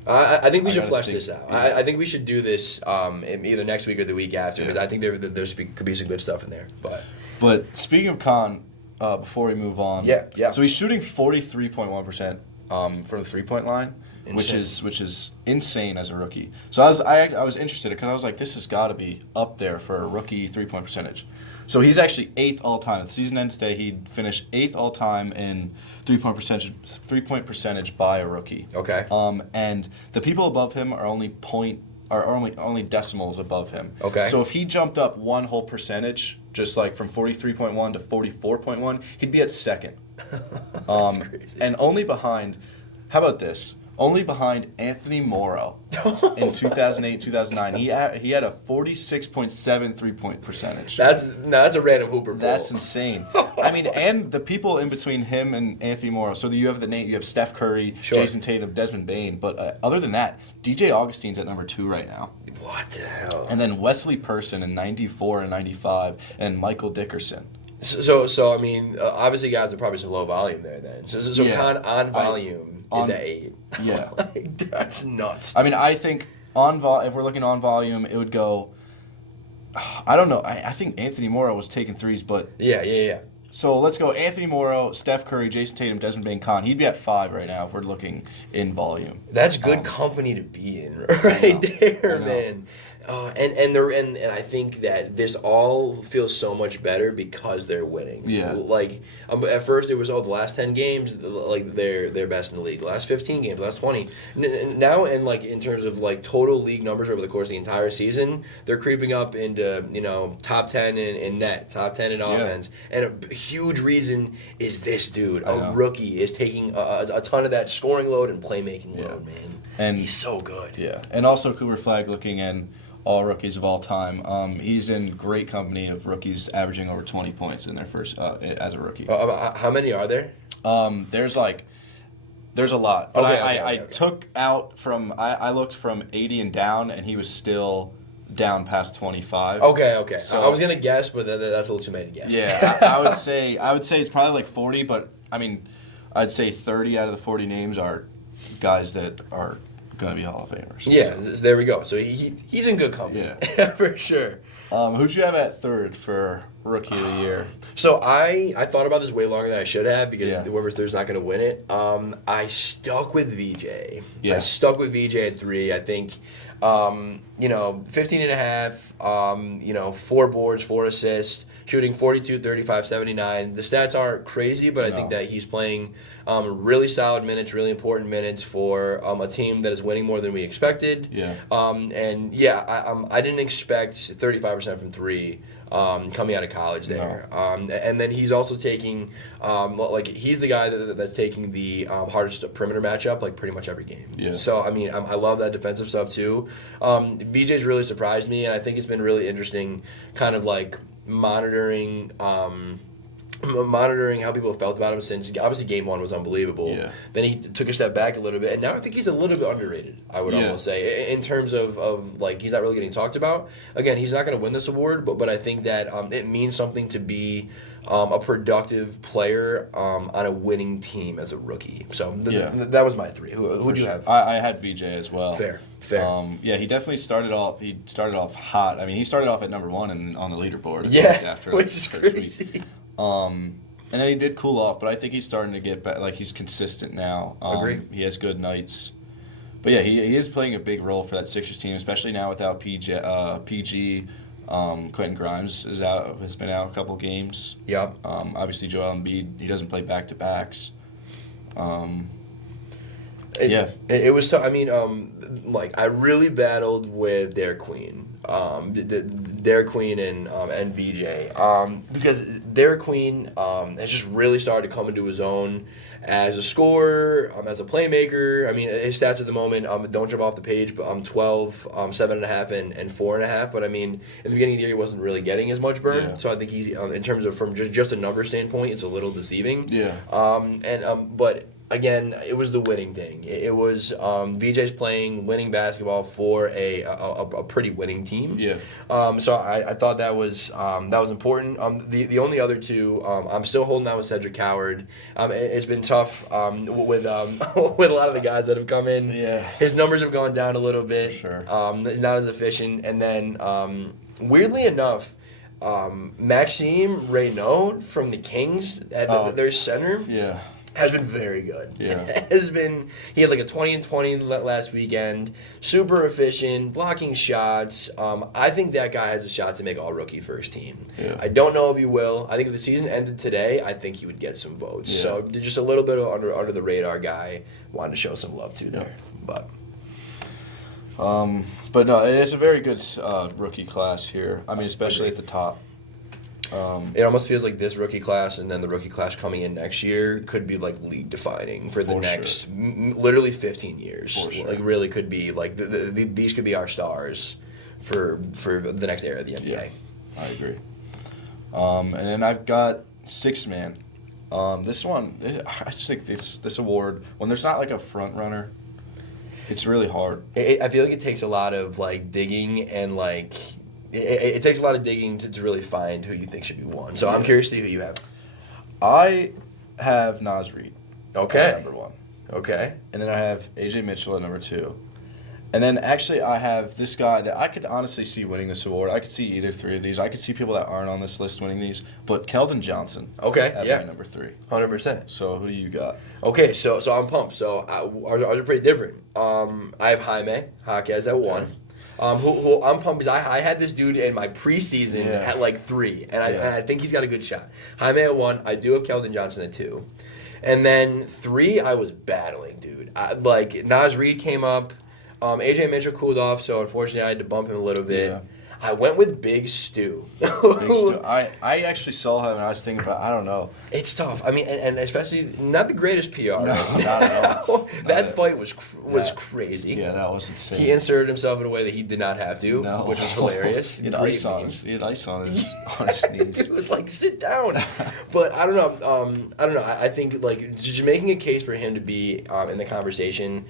I think we should flesh this out. Yeah. I think we should do this either next week or the week after because I think there could be some good stuff in there. But speaking of Khan, before we move on, So he's shooting 43.1% from the 3-point line. Insane. Which is insane as a rookie. So I was interested because I was like, this has got to be up there for a rookie 3-point percentage. So he's actually 8th all time. If the season ends today, he'd finish 8th all time in 3-point percentage by a rookie. Okay. And the people above him are only decimals above him. Okay. So if he jumped up 1 whole percentage, just like from 43.1 to 44.1, he'd be at 2nd. That's crazy. And only behind. How about this? Only behind Anthony Morrow in 2008, 2009. He had a 46.7 3-point percentage. That's a random hooper. That's insane. I mean, and the people in between him and Anthony Morrow. So you have Steph Curry, Jason Tatum, Desmond Bane. But other than that, DJ Augustine's at number 2 right now. What the hell? And then Wesley Person in 94 and 95, and Michael Dickerson. So I mean, obviously, guys, are probably some low volume there then. So on volume is at 8. Yeah, that's nuts. I mean, I think if we're looking on volume, it would go. I don't know. I think Anthony Morrow was taking threes, but yeah. So let's go Anthony Morrow, Steph Curry, Jason Tatum, Desmond Bain, Khan. He'd be at 5 right now if we're looking in volume. That's good company to be in right there, man. And I think that this all feels so much better because they're winning. Yeah. Like at first it was the last 10 games like they're best in the league. The last 15 games, last 20. Now and like in terms of like total league numbers over the course of the entire season, they're creeping up into top 10 in net, top 10 in offense. And a huge reason is this dude, a rookie, is taking a ton of that scoring load and playmaking load, man. And he's so good. Yeah, and also Cooper Flag looking in all rookies of all time. He's in great company of rookies averaging over 20 points in their first as a rookie. How many are there? There's a lot. But Okay, I took out from I looked from 80 and down, and he was still down past 25. Okay. So I was gonna guess, but that's a little too many to guess. Yeah, I would say it's probably like 40, but I mean, I'd say 30 out of the 40 names are guys that are gonna be Hall of Famers. Yeah, there we go. So he's in good company. Yeah, for sure. Who'd you have at 3rd for Rookie of the Year? So I thought about this way longer than I should have because whoever's third's not going to win it. I stuck with VJ. Yeah. I stuck with VJ at 3. I think, 15 and a half, 4 boards, 4 assists, shooting 42, 35, 79. The stats aren't crazy, but I think that he's playing really solid minutes, really important minutes for a team that is winning more than we expected. Yeah. I didn't expect 35% from 3 coming out of college there. No. And then he's also taking, he's the guy that's taking the hardest perimeter matchup, like pretty much every game. Yeah. So, I mean, I love that defensive stuff too. BJ's really surprised me, and I think it's been really interesting kind of like monitoring how people felt about him since obviously game 1 was unbelievable. Yeah. Then he took a step back a little bit, and now I think he's a little bit underrated, I would almost say, in terms of like he's not really getting talked about. Again, he's not going to win this award, but I think that it means something to be a productive player on a winning team as a rookie. So that was my 3. Who'd you have? I had VJ as well. Fair. He definitely started off. He started off hot. I mean, he started off at number 1 on the leaderboard. Yeah, which is crazy. Week. And then he did cool off, but I think he's starting to get back. Like he's consistent now. Agree. He has good nights. But yeah, he is playing a big role for that Sixers team, especially now without PG. Quentin Grimes has been out a couple games. Yep. Obviously Joel Embiid, he doesn't play back-to-backs. It was tough. I mean, I really battled with Derek Queen. Derek Queen and VJ. Because Derek Queen has just really started to come into his own as a scorer, as a playmaker. I mean, his stats at the moment don't jump off the page, but 12, 7.5, and 4.5. But I mean, in the beginning of the year, he wasn't really getting as much burn. Yeah. So I think he's in terms of from just a number standpoint, it's a little deceiving. Yeah. But again, it was the winning thing. It was VJ's playing winning basketball for a pretty winning team. Yeah. So I thought that was important. The only other 2, I'm still holding out with Cedric Coward. It's been tough with with a lot of the guys that have come in. Yeah. His numbers have gone down a little bit. Sure. He's not as efficient. And then weirdly enough, Maxime Reynaud from the Kings at their center. Yeah. Has been very good. Yeah. He had like a 20 and 20 last weekend. Super efficient, blocking shots. I think that guy has a shot to make all-rookie first team. Yeah. I don't know if he will. I think if the season ended today, I think he would get some votes. Yeah. So just a little bit of under the radar guy. Wanted to show some love to there. But no, it's a very good rookie class here. I mean, especially at the top. It almost feels like this rookie class and then the rookie class coming in next year could be like league defining for the next literally 15 years. For sure. Like really could be like these could be our stars for the next era of the NBA. Yeah, I agree. And then I've got 6th man. This one, I just think this award when there's not like a front runner, it's really hard. I feel like it takes a lot of like digging and like. It takes a lot of digging to really find who you think should be won. So I'm curious to see who you have. I have Naz Reid. Okay. Number 1. Okay. And then I have AJ Mitchell at number 2. And then actually I have this guy that I could honestly see winning this award. I could see either three of these. I could see people that aren't on this list winning these. But Keldon Johnson. Okay, At yeah. my number 3. 100%. So who do you got? Okay, so I'm pumped. So ours are pretty different. I have Jaime Jaquez at 1. Who I'm pumped because I had this dude in my preseason at like 3, and I think he's got a good shot. Jaime at 1. I do have Keldon Johnson at 2. And then 3, I was battling, dude. Like, Naz Reid came up. AJ Mitchell cooled off, so unfortunately I had to bump him a little bit. Yeah. I went with Big Stu. Big Stu. I actually saw him and I was thinking about, I don't know. It's tough. I mean, and especially not the greatest PR. No, not at all. That fight was crazy. Yeah, that was insane. He inserted himself in a way that he did not have to, which was hilarious. He had ice on his knees. Dude, like, sit down. But I don't know. I think, like, just making a case for him to be in the conversation,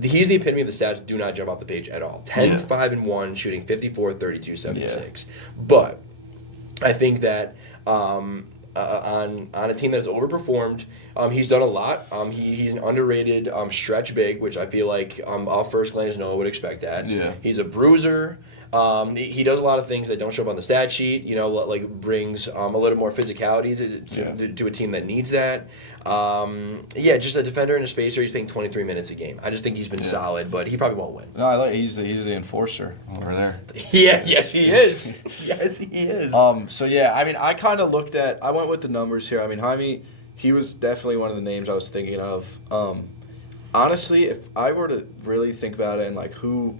he's the epitome of the stats do not jump off the page at all. 10, 5, and 1, shooting 54, 32, 76. Yeah. But I think that on a team that has overperformed, he's done a lot. He's an underrated stretch big, which I feel like off first glance no one would expect that. Yeah. He's a bruiser. He does a lot of things that don't show up on the stat sheet. You know, like brings a little more physicality to a team that needs that. Just a defender and a spacer. He's playing 23 minutes a game. I just think he's been solid, but he probably won't win. No, I like he's the enforcer over there. Yeah, yes he is. Yes he is. So yeah, I mean, I went with the numbers here. I mean, Jaime, he was definitely one of the names I was thinking of. Honestly, if I were to really think about it and like who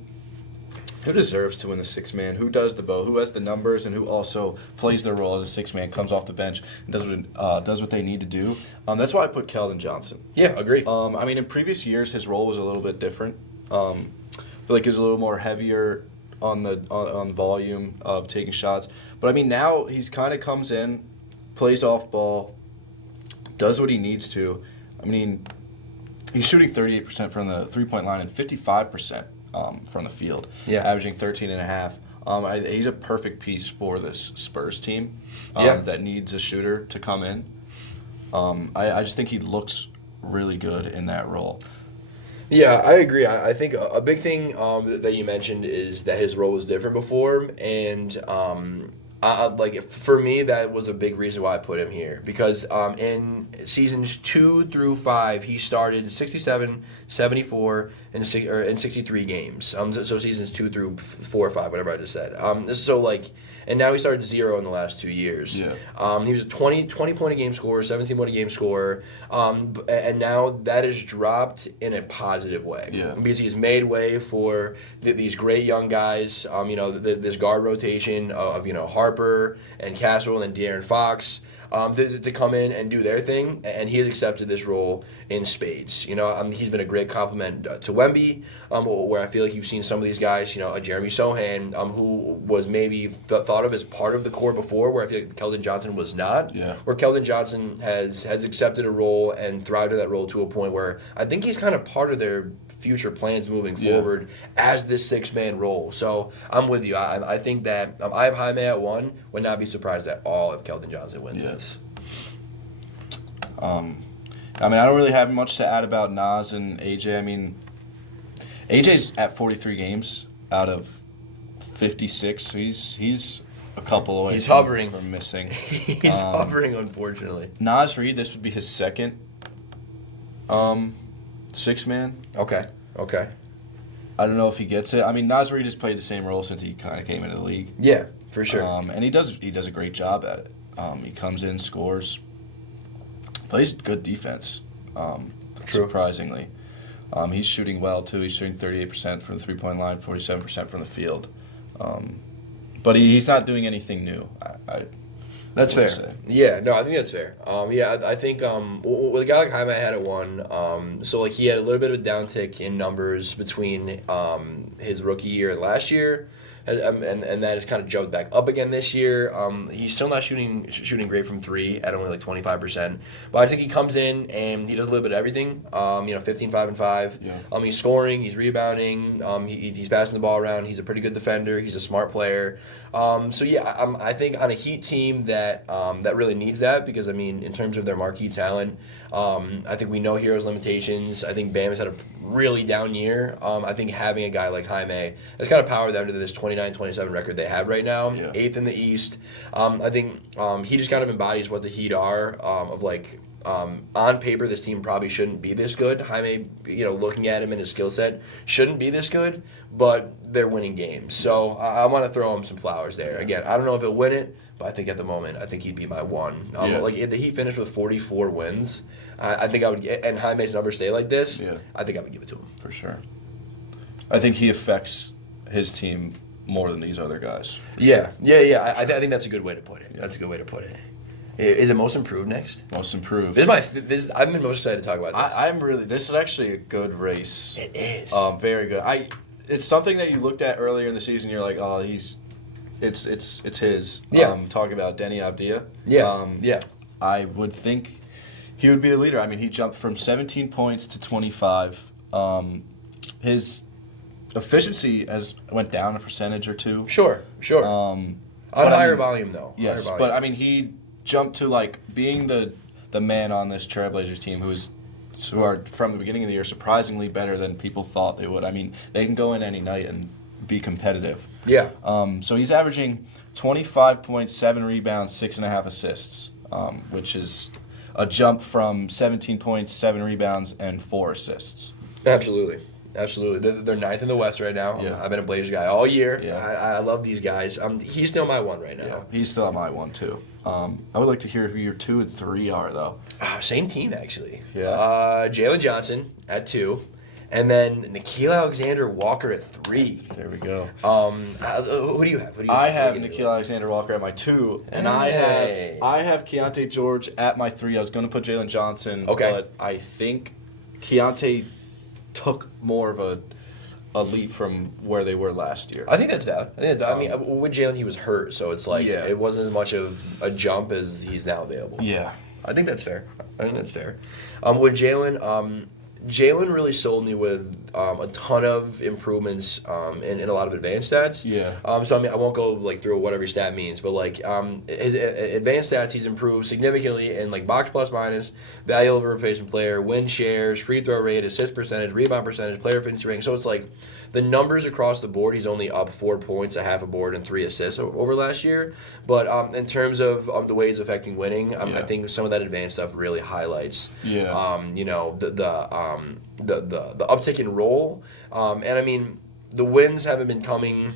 deserves to win the 6-man? Who does the bow? Who has the numbers and who also plays their role as a 6-man, comes off the bench and does what they need to do? That's why I put Keldon Johnson. Yeah, agree. I mean, in previous years, his role was a little bit different. I feel like he was a little more heavier on the volume of taking shots. But I mean, now he's kind of comes in, plays off ball, does what he needs to. I mean, he's shooting 38% from the 3-point line and 55%. From the field, averaging 13.5. He's a perfect piece for this Spurs team that needs a shooter to come in. I just think he looks really good in that role. Yeah, I agree. I think a big thing that you mentioned is that his role was different before, and like for me, that was a big reason why I put him here because in seasons 2 through 5, he started 67, 74, and 63 games. So seasons 2 through 4 or 5, whatever I just said. And now he started 0 in the last 2 years. Yeah. He was a 20 point a game scorer, 17 point a game scorer, and now that has dropped in a positive way. Yeah. Because he's made way for these great young guys. This guard rotation of Harper and Castle and De'Aaron Fox. To come in and do their thing, and he has accepted this role in spades. He's been a great compliment to Wemby, where I feel like you've seen some of these guys, a Jeremy Sohan, who was maybe thought of as part of the core before, where I feel like Keldon Johnson was not. Yeah. Where Keldon Johnson has accepted a role and thrived in that role to a point where I think he's kind of part of their future plans moving forward as this 6-man role. So I'm with you. I think that I have Jaime at 1. Would not be surprised at all if Keldon Johnson wins this. I mean, I don't really have much to add about Nas and AJ. I mean, AJ's at 43 games out of 56. He's a couple away. He's hovering. From missing. He's hovering, unfortunately. Nas Reid, this would be his second 6-man. Okay. I don't know if he gets it. I mean, Nas Reid has played the same role since he kind of came into the league. Yeah, for sure. And he does a great job at it. He comes in, scores, plays good defense. Surprisingly, he's shooting well too. He's shooting 38% from the 3-point line, 47% from the field. But he's not doing anything new. That's fair. Yeah, no, I think that's fair. I think with a guy like Jaime I had at 1, so like he had a little bit of a downtick in numbers between his rookie year and last year. And that has kind of jumped back up again this year. He's still not shooting great from 3 at only like 25%. But I think he comes in and he does a little bit of everything. 15, 5, and 5. Yeah. He's scoring, he's rebounding, he's passing the ball around. He's a pretty good defender. He's a smart player. I think on a Heat team that really needs that because I mean in terms of their marquee talent, I think we know Hero's limitations. I think Bam has had a really down year, I think having a guy like Jaime has kind of powered them to this 29-27 record they have right now, 8th in the East. I think he just kind of embodies what the Heat are, of like, on paper, this team probably shouldn't be this good. Jaime, looking at him and his skill set, shouldn't be this good, but they're winning games. So I want to throw him some flowers there. Again, I don't know if he'll win it, but I think at the moment, I think he'd be my one. Like if the Heat finished with 44 wins, I think I would, and Jaime's numbers stay like this, I think I would give it to him. For sure. I think he affects his team more than these other guys. Yeah. I think that's a good way to put it. That's a good way to put it. Is it most improved next? Most improved. I've been most excited to talk about this. This is actually a good race. It is. Very good. It's something that you looked at earlier in the season. You're like, oh, it's his. Yeah. Talking about Denny Abdia. Yeah. I would think he would be the leader. I mean, he jumped from 17 points to 25. His efficiency went down a percentage or two. Sure. On higher volume, though. Yes, but I mean, he jumped to like being the man on this Trailblazers team who are from the beginning of the year surprisingly better than people thought they would. I mean, they can go in any night and be competitive. Yeah. So he's averaging 25.7 rebounds, 6.5 assists, which is a jump from 17 points, 7 rebounds, and 4 assists. Absolutely. They're 9th in the West right now. Yeah. I've been a Blazers guy all year. Yeah. I love these guys. He's still my one right now. Yeah, he's still at my one, too. I would like to hear who your 2 and 3 are, though. Same team, actually. Yeah. Jalen Johnson at 2, and then Nickeil Alexander-Walker at 3. There we go. Who do you have? I have Nickeil Alexander-Walker at my 2, and I have Keontae George at my 3. I was going to put Jalen Johnson, but I think Keontae took more of a leap from where they were last year. I think that's valid. I mean, with Jalen, he was hurt, so it's like it wasn't as much of a jump as he's now available. Yeah. I think that's fair. With Jalen, Jalen really sold me with a ton of improvements in a lot of advanced stats. Yeah. So I mean, I won't go through what every stat means, but his advanced stats, he's improved significantly in box plus minus, value over replacement player, win shares, free throw rate, assist percentage, rebound percentage, player efficiency rating. So it's the numbers across the board, he's only up 4 points, a half a board, and 3 assists over last year. But in terms of the ways affecting winning, I think some of that advanced stuff really highlights. Yeah. The uptick in roll, and I mean the wins haven't been coming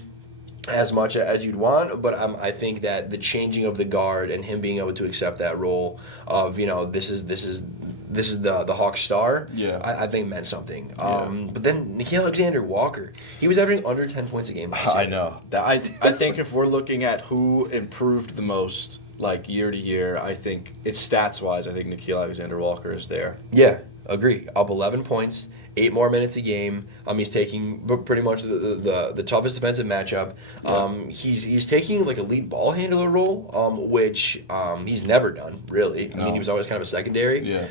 as much as you'd want, but I think that the changing of the guard and him being able to accept that role of this is the Hawk star. Yeah. I think meant something. But then Nickeil Alexander-Walker, he was averaging under 10 points a game. I know. I think if we're looking at who improved the most year to year, I think it's stats wise. I think Nickeil Alexander-Walker is there. Yeah. Agree. Up 11 points, 8 more minutes a game. He's taking pretty much the toughest defensive matchup. He's taking a lead ball handler role, which he's never done really. I mean, he was always kind of a secondary. Yeah.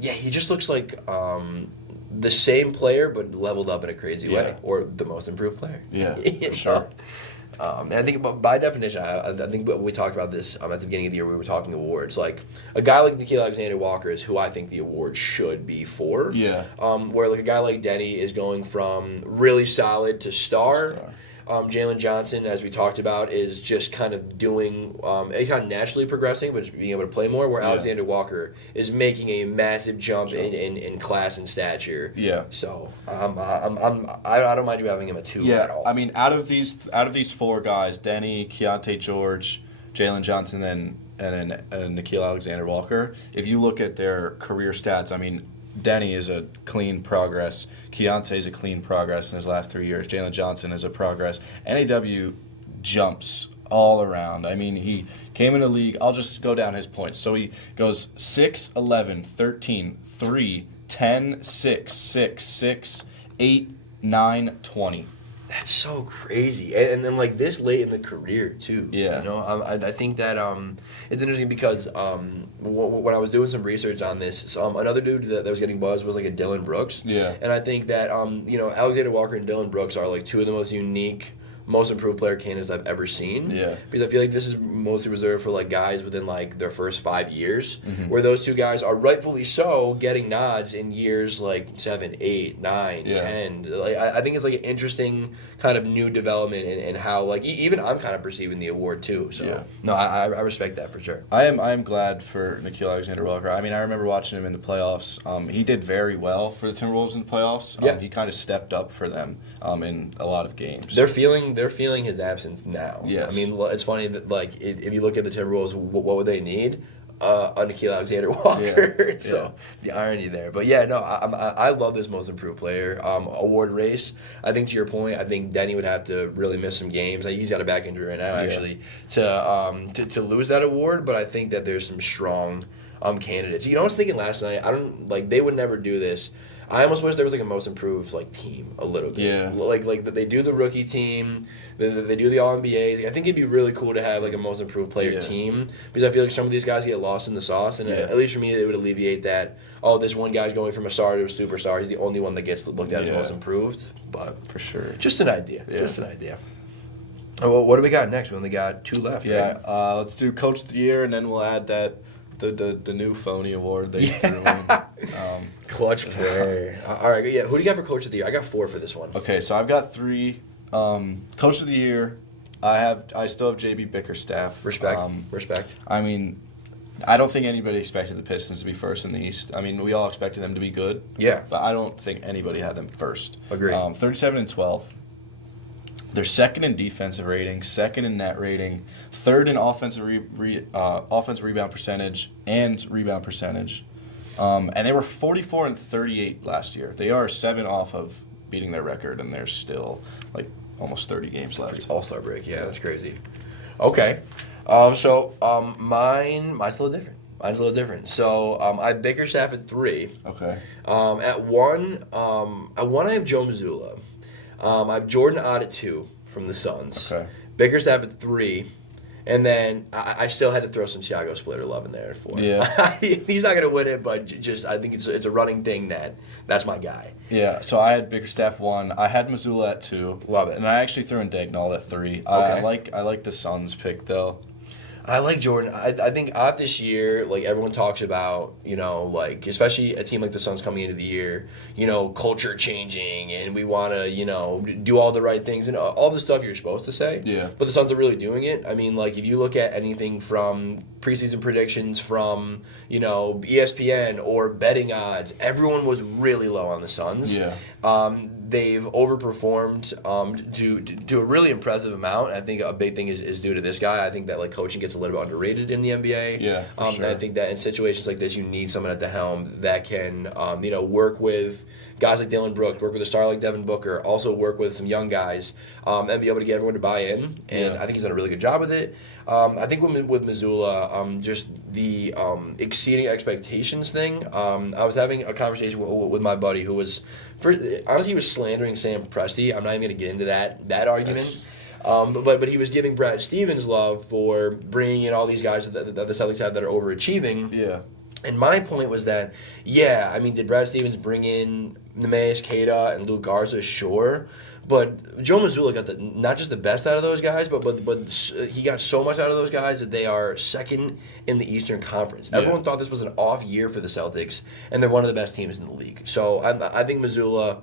He just looks like the same player but leveled up in a crazy way, or the most improved player. Yeah, for sure. And I think by definition, I think we talked about this at the beginning of the year. We were talking awards. A guy like Nickeil Alexander-Walker is who I think the award should be for. Yeah. Where a guy like Denny is going from really solid to star. Jalen Johnson, as we talked about, is just kind of doing kind of naturally progressing, but just being able to play more. Where Alexander Walker is making a massive jump in class and stature. Yeah. So I don't mind you having him at 2 at all. I mean, out of these 4 guys, Denny, Keontae George, Jalen Johnson, and Nickeil Alexander-Walker, if you look at their career stats, I mean, Denny is a clean progress. Keontae is a clean progress in his last 3 years. Jalen Johnson is a progress. NAW jumps all around. I mean, he came in the league. I'll just go down his points. So he goes 6, 11, 13, 3, 10, 6, 6, 6, 8, 9, 20. That's so crazy, and then this late in the career too. Yeah, I think that it's interesting because when I was doing some research on this, another dude that was getting buzz was a Dylan Brooks. Yeah, and I think that Alexander Walker and Dylan Brooks are 2 of the most unique most improved player candidates I've ever seen. Yeah. Because I feel like this is mostly reserved for like guys within like their first 5 years, where those two guys are rightfully so getting nods in years like 7, 8, 9, 10. Like I think it's like an interesting kind of new development in how like even I'm kind of perceiving the award too. So no, I respect that for sure. I am glad for Nickeil Alexander-Walker. I mean, I remember watching him in the playoffs. He did very well for the Timberwolves in the playoffs. He kind of stepped up for them in a lot of games. They're feeling his absence now. Yes. I mean, it's funny that like if you look at the Timberwolves, what would they need? A Nickeil Alexander-Walker. So the irony there. But yeah, no, I love this most improved player award race. I think to your point, I think Denny would have to really miss some games. He's got a back injury right now actually to lose that award. But I think that there's some strong candidates. You know, I was thinking last night. I don't like they would never do this. I almost wish there was like a most improved like team a little bit. Yeah. Like they do the rookie team, they do the All NBAs. I think it'd be really cool to have like a most improved player team because I feel like some of these guys get lost in the sauce, and at least for me, it would alleviate that. Oh, this one guy's going from a star to a superstar. He's the only one that gets looked at as most improved. But for sure, just an idea. Yeah. Just an idea. Well, what do we got next? We only got 2 left. Yeah. Right? Let's do Coach of the Year, and then we'll add that. The new phony award they threw in. Clutch player. All right, yeah. Who do you got for Coach of the Year? I got 4 for this one. Okay, so I've got 3. Coach of the Year, I still have JB Bickerstaff. Respect. I mean, I don't think anybody expected the Pistons to be first in the East. I mean, we all expected them to be good. Yeah. But I don't think anybody had them first. Agreed. 37-12. They're second in defensive rating, second in net rating, third in offensive rebound percentage and rebound percentage. And they were 44-38 last year. They are 7 off of beating their record, and there's still like almost 30 games left. All-Star break, yeah, that's crazy. Okay. Mine's a little different. Mine's a little different. So I have Bickerstaff at 3. Okay. At 1, I have Joe Mazzulla. I have Jordan Ott at 2 from the Suns. Okay. Bickerstaff at 3. And then I still had to throw some Thiago Splitter love in there at 4. Yeah. He's not going to win it, but just I think it's a running thing that's my guy. Yeah, so I had Bickerstaff 1. I had Mazzulla at 2. Love it. And I actually threw in Dagnall at 3. Okay. I like the Suns pick, though. I like Jordan. I think out this year, like everyone talks about, you know, like especially a team like the Suns coming into the year, you know, culture changing and we want to, you know, do all the right things and all the stuff you're supposed to say. Yeah. But the Suns are really doing it. I mean, like if you look at anything from preseason predictions from, you know, ESPN or betting odds, everyone was really low on the Suns. Yeah. They've overperformed to a really impressive amount. I think a big thing is due to this guy. I think that like coaching gets a little bit underrated in the NBA. Yeah, for sure. And I think that in situations like this, you need someone at the helm that can, you know, work with guys like Dylan Brooks, work with a star like Devin Booker, also work with some young guys, and be able to get everyone to buy in. And I think he's done a really good job with it. I think with Mazzulla, just the exceeding expectations thing. I was having a conversation with my buddy who was, honestly, he was slandering Sam Presti. I'm not even going to get into that argument. But he was giving Brad Stevens love for bringing in all these guys that the Celtics have that are overachieving. Yeah. And my point was that, yeah, I mean, did Brad Stevens bring in Nemeas Queta and Luke Garza? Sure. But Joe Mazzulla got not just the best out of those guys, but he got so much out of those guys that they are second in the Eastern Conference. Yeah. Everyone thought this was an off year for the Celtics, and they're one of the best teams in the league. So I think Mazzulla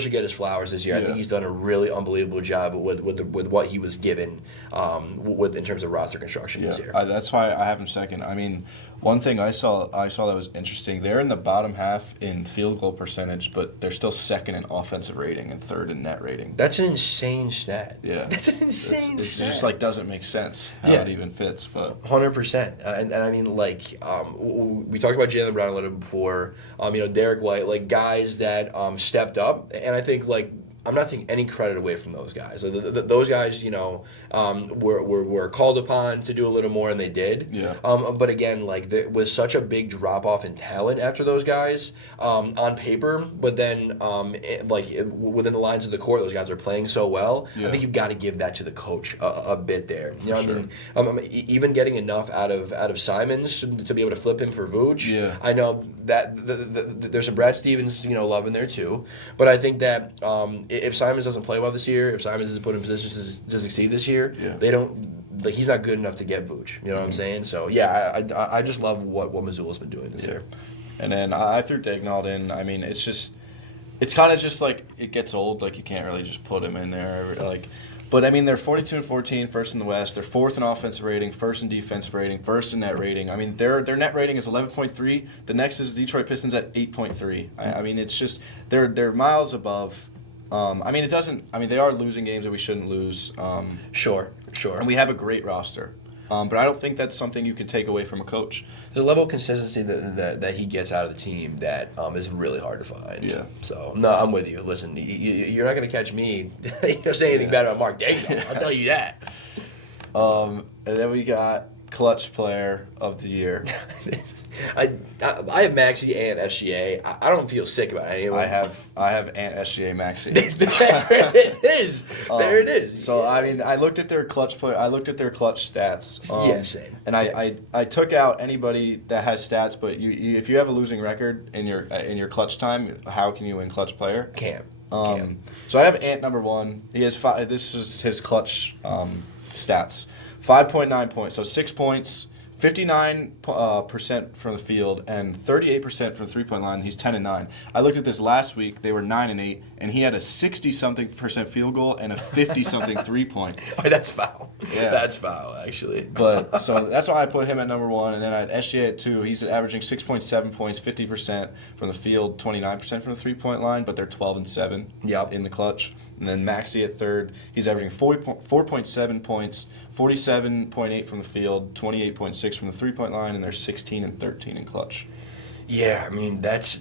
should get his flowers this year. Yeah. I think he's done a really unbelievable job with what he was given in terms of roster construction this year. That's why I have him second. I mean, one thing I saw that was interesting. They're in the bottom half in field goal percentage, but they're still second in offensive rating and third in net rating. That's an insane stat. Yeah, that's an insane stat. It just like doesn't make sense how it even fits. But 100%. And I mean, like we talked about Jaylen Brown a little bit before. You know, Derek White, like guys that stepped up, and I think like. I'm not taking any credit away from those guys. Those guys, you know, were called upon to do a little more, and they did. Yeah. But again, like there was such a big drop off in talent after those guys on paper. But then, within the lines of the court, those guys are playing so well. Yeah. I think you've got to give that to the coach a bit there. You know, sure. I mean, even getting enough out of Simons to be able to flip him for Vooch. Yeah. I know that there's some Brad Stevens, you know, love in there too. But I think that if Simons doesn't play well this year, if Simons isn't put in positions to succeed this year, Yeah. they don't. Like, he's not good enough to get Vooch. You know what I'm saying? So yeah, I just love what Missoula's been doing this year. And then I threw Daignault in. I mean, it's kind of just like it gets old. Like you can't really just put him in there. Like, but I mean, they're 42-14, first in the West. They're fourth in offensive rating, first in defensive rating, first in net rating. I mean, their net rating is 11.3. The next is Detroit Pistons at 8.3. I mean, it's just they're miles above. I mean, it doesn't. I mean, they are losing games that we shouldn't lose. Sure. And we have a great roster. But I don't think that's something you can take away from a coach. There's a level of consistency that he gets out of the team that is really hard to find. Yeah. So, no, I'm with you. Listen, you're not going to catch me saying anything bad about Mark Daignault. I'll tell you that. And then we got Clutch Player of the Year. I have Maxey and SGA. I don't feel sick about any of them. I have Ant SGA Maxey. There it is. There it is. So I mean, I looked at their clutch stats. Same. And Same. I took out anybody that has stats, but if you have a losing record in your clutch time, how can you win Clutch Player? Can't. So I have Ant number 1. He has this is his clutch stats. 5.9 points, so 6 points, 59% from the field, and 38% from the three-point line. He's 10-9. I looked at this last week. They were 9-8, and he had a 60-something% field goal and a 50-something three-point. Oh, that's foul. Yeah. That's foul, actually. But so that's why I put him at number 1, and then I had SGA at 2. He's averaging 6.7 points, 50% from the field, 29% from the three-point line, but they're 12-7 in the clutch. And then Maxey at 3rd, he's averaging 4.7 points, 47.8 from the field, 28.6 from the three-point line, and they're 16-13 in clutch. Yeah, I mean that's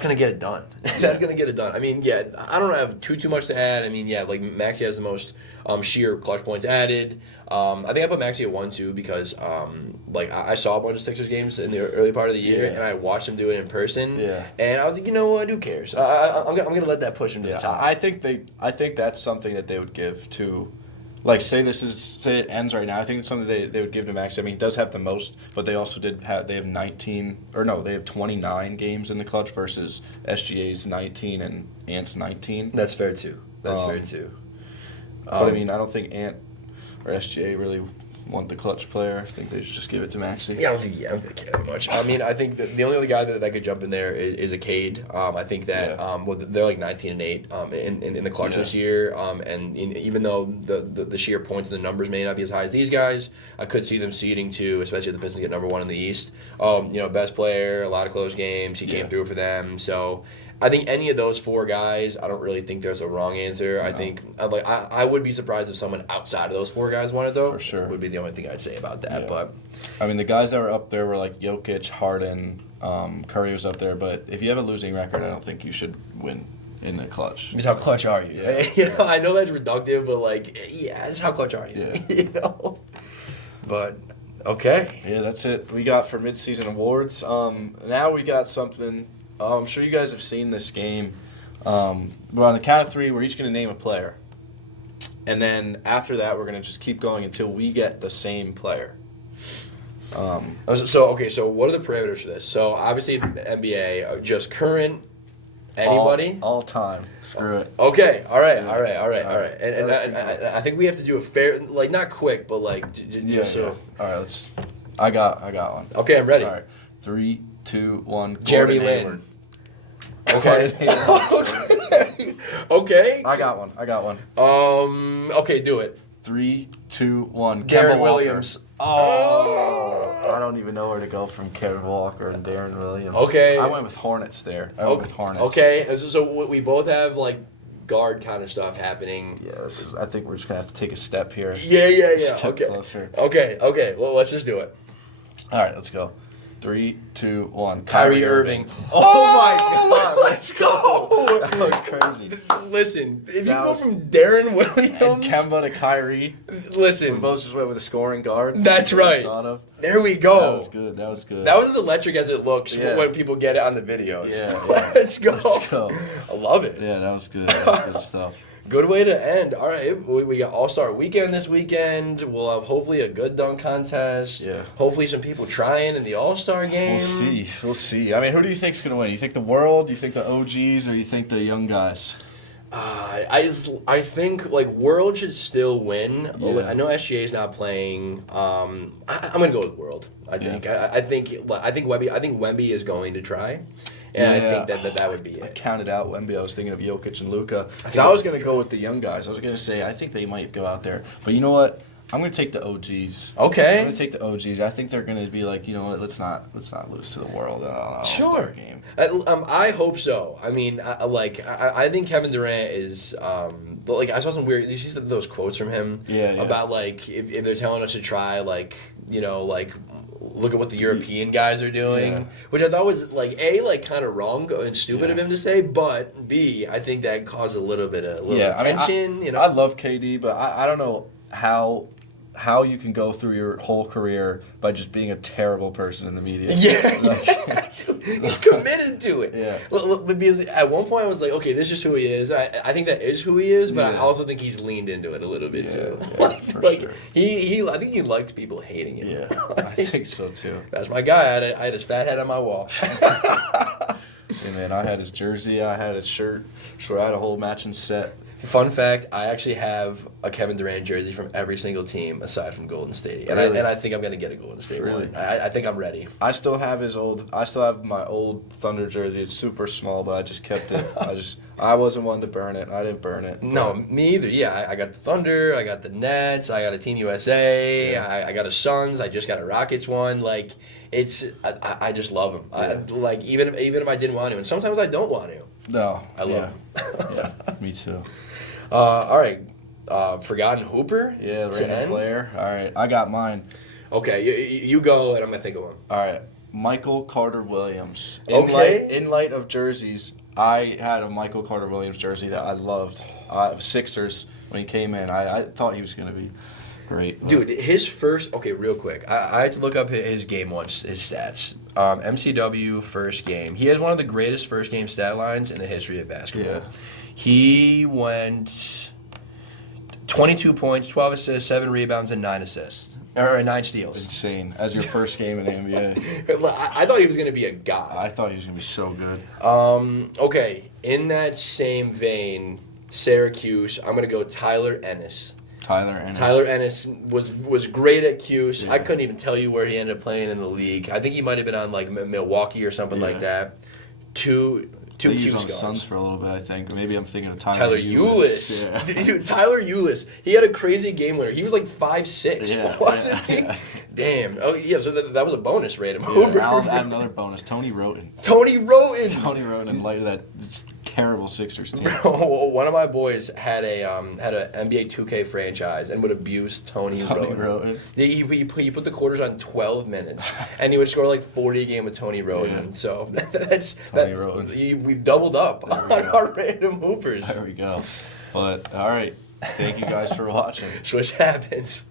gonna get it done. That's gonna get it done. I mean, yeah, I don't have too much to add. I mean, yeah, like Maxey has the most sheer clutch points added. I think I put Maxey at 1 too because like I saw a bunch of Sixers games in the early part of the year and I watched him do it in person. Yeah. And I was like, you know what? Who cares? I'm gonna let that push him to the top. I think that's something that they would give to. Like, say it ends right now. I think it's something they would give to Max. I mean, he does have the most, but they also they have 29 games in the clutch versus SGA's 19 and Ant's 19. That's fair too. Fair too. But I mean, I don't think Ant or SGA really want the clutch player. I think they should just give it to Maxey. Yeah, I don't think I care that much. I mean, I think the only other guy that could jump in there is a Cade. I think that they're like 19-8 in the clutch this year. And even though the sheer points and the numbers may not be as high as these guys, I could see them seeding too, especially if the Pistons get number 1 in the East. Best player, a lot of close games. He came through for them. So I think any of those 4 guys, I don't really think there's a wrong answer. No. I think I would be surprised if someone outside of those 4 guys wanted though. For sure. Would be the only thing I'd say about that. Yeah. But I mean, the guys that were up there were like Jokic, Harden, Curry was up there. But if you have a losing record, I don't think you should win in the clutch. Just how clutch are you? Yeah. I know that's reductive, but just how clutch are you? Yeah. But okay. Yeah, that's it. We got for midseason awards. Now we got something. I'm sure you guys have seen this game. But on the count of 3, we're each going to name a player. And then after that, we're going to just keep going until we get the same player. So what are the parameters for this? So, obviously, NBA, just current, anybody? All time. Screw it. Okay, all right. And I think we have to do a fair, not quick, but so. All right, I got one. Okay, I'm ready. All right, 3, 2, 1. Jeremy Lin. Okay. Okay. I got one. Okay, do it. 3, 2, 1. Darren Williams. Oh, I don't even know where to go from Kevin Walker and Darren Williams. Okay. I went with Hornets there. Okay, so we both have guard kind of stuff happening. Yes, I think we're just gonna have to take a step here. Yeah. Step closer. Okay. Well, let's just do it. All right, let's go. 3, 2, 1. Kyrie Irving. Oh my God! Let's go. That looks crazy. Listen, if you go from Darren Williams and Kemba to Kyrie, listen, we both just went with a scoring guard. That's right. There we go. That was good. That was as electric as it looks when people get it on the videos. Yeah. Let's go. I love it. Yeah, that was good. That was good stuff. Good way to end. All right, we got All-Star Weekend this weekend. We'll have hopefully a good dunk contest. Yeah. Hopefully some people trying in the All-Star game. We'll see. I mean, who do you think's going to win? You think the world, you think the OGs, or you think the young guys? I think like World should still win. Yeah. I know SGA is not playing. I'm gonna go with World. I think. I think Wemby is going to try, and I think that would be I it. counted out Wemby. I was thinking of Jokic and Luka. Because I was going to go with the young guys. I was going to say, I think they might go out there. But you know what? I'm going to take the OGs. Okay. I'm going to take the OGs. I think they're going to be like, you know what? Let's not lose to the world in an all-star game. I hope so. I mean, I think Kevin Durant is. Like I saw some weird. You see those quotes from him about like if they're telling us to try like look at what the European guys are doing, which I thought was like kind of wrong and stupid of him to say, but B, I think that caused a little tension. I love KD, but I don't know how you can go through your whole career by just being a terrible person in the media. Yeah, he's committed to it. Yeah. Because at one point I was like, okay, this is who he is. I think that is who he is, but I also think he's leaned into it a little bit too. Sure. I think he liked people hating him. Yeah, I think so too. That's my guy. I had his fat head on my wall. And then I had his jersey, I had his shirt, so I had a whole matching set. Fun fact, I actually have a Kevin Durant jersey from every single team aside from Golden State. And I think I'm going to get a Golden State one. I think I'm ready. I still have my old Thunder jersey. It's super small, but I just kept it. I wasn't one to burn it. I didn't burn it. No, me either. Yeah, I got the Thunder, I got the Nets, I got a Team USA, I got a Suns, I just got a Rockets one. Like, I just love them. Yeah. Even if I didn't want to, and sometimes I don't want to. No. I love them. Yeah, me too. All right. Forgotten Hooper? Yeah, random player. All right, I got mine. Okay, you go, and I'm going to think of one. All right, Michael Carter-Williams. In light of jerseys, I had a Michael Carter-Williams jersey that I loved. Sixers, when he came in, I thought he was going to be great. Dude, his first... Okay, real quick. I had to look up his game once, his stats. MCW first game. He has one of the greatest first game stat lines in the history of basketball. Yeah. He went 22 points, 12 assists, 7 rebounds, and 9 assists. Or 9 steals. Insane. As your first game in the NBA. I thought he was going to be a god. I thought he was going to be so good. Okay, in that same vein, Syracuse, I'm going to go Tyler Ennis. Tyler Ennis was great at Cuse. Yeah. I couldn't even tell you where he ended up playing in the league. I think he might have been on like Milwaukee or something like that. Two Cuse guys. On the Suns for a little bit, I think. Maybe I'm thinking of Tyler Ulis. Yeah. Dude, Tyler Ulis. He had a crazy game winner. He was like 5'6". Wasn't he? Damn. Oh yeah. So that was a bonus random. I'll add another bonus. Tony Roten in light of that terrible Sixers team. One of my boys had a NBA 2K franchise and would abuse Tony Roten. He put the quarters on 12 minutes, and he would score like 40 a game with Tony Roten. Yeah. So that's Tony Roten. We've doubled up on our random hoopers. There we go. But all right, thank you guys for watching. Swish Happens.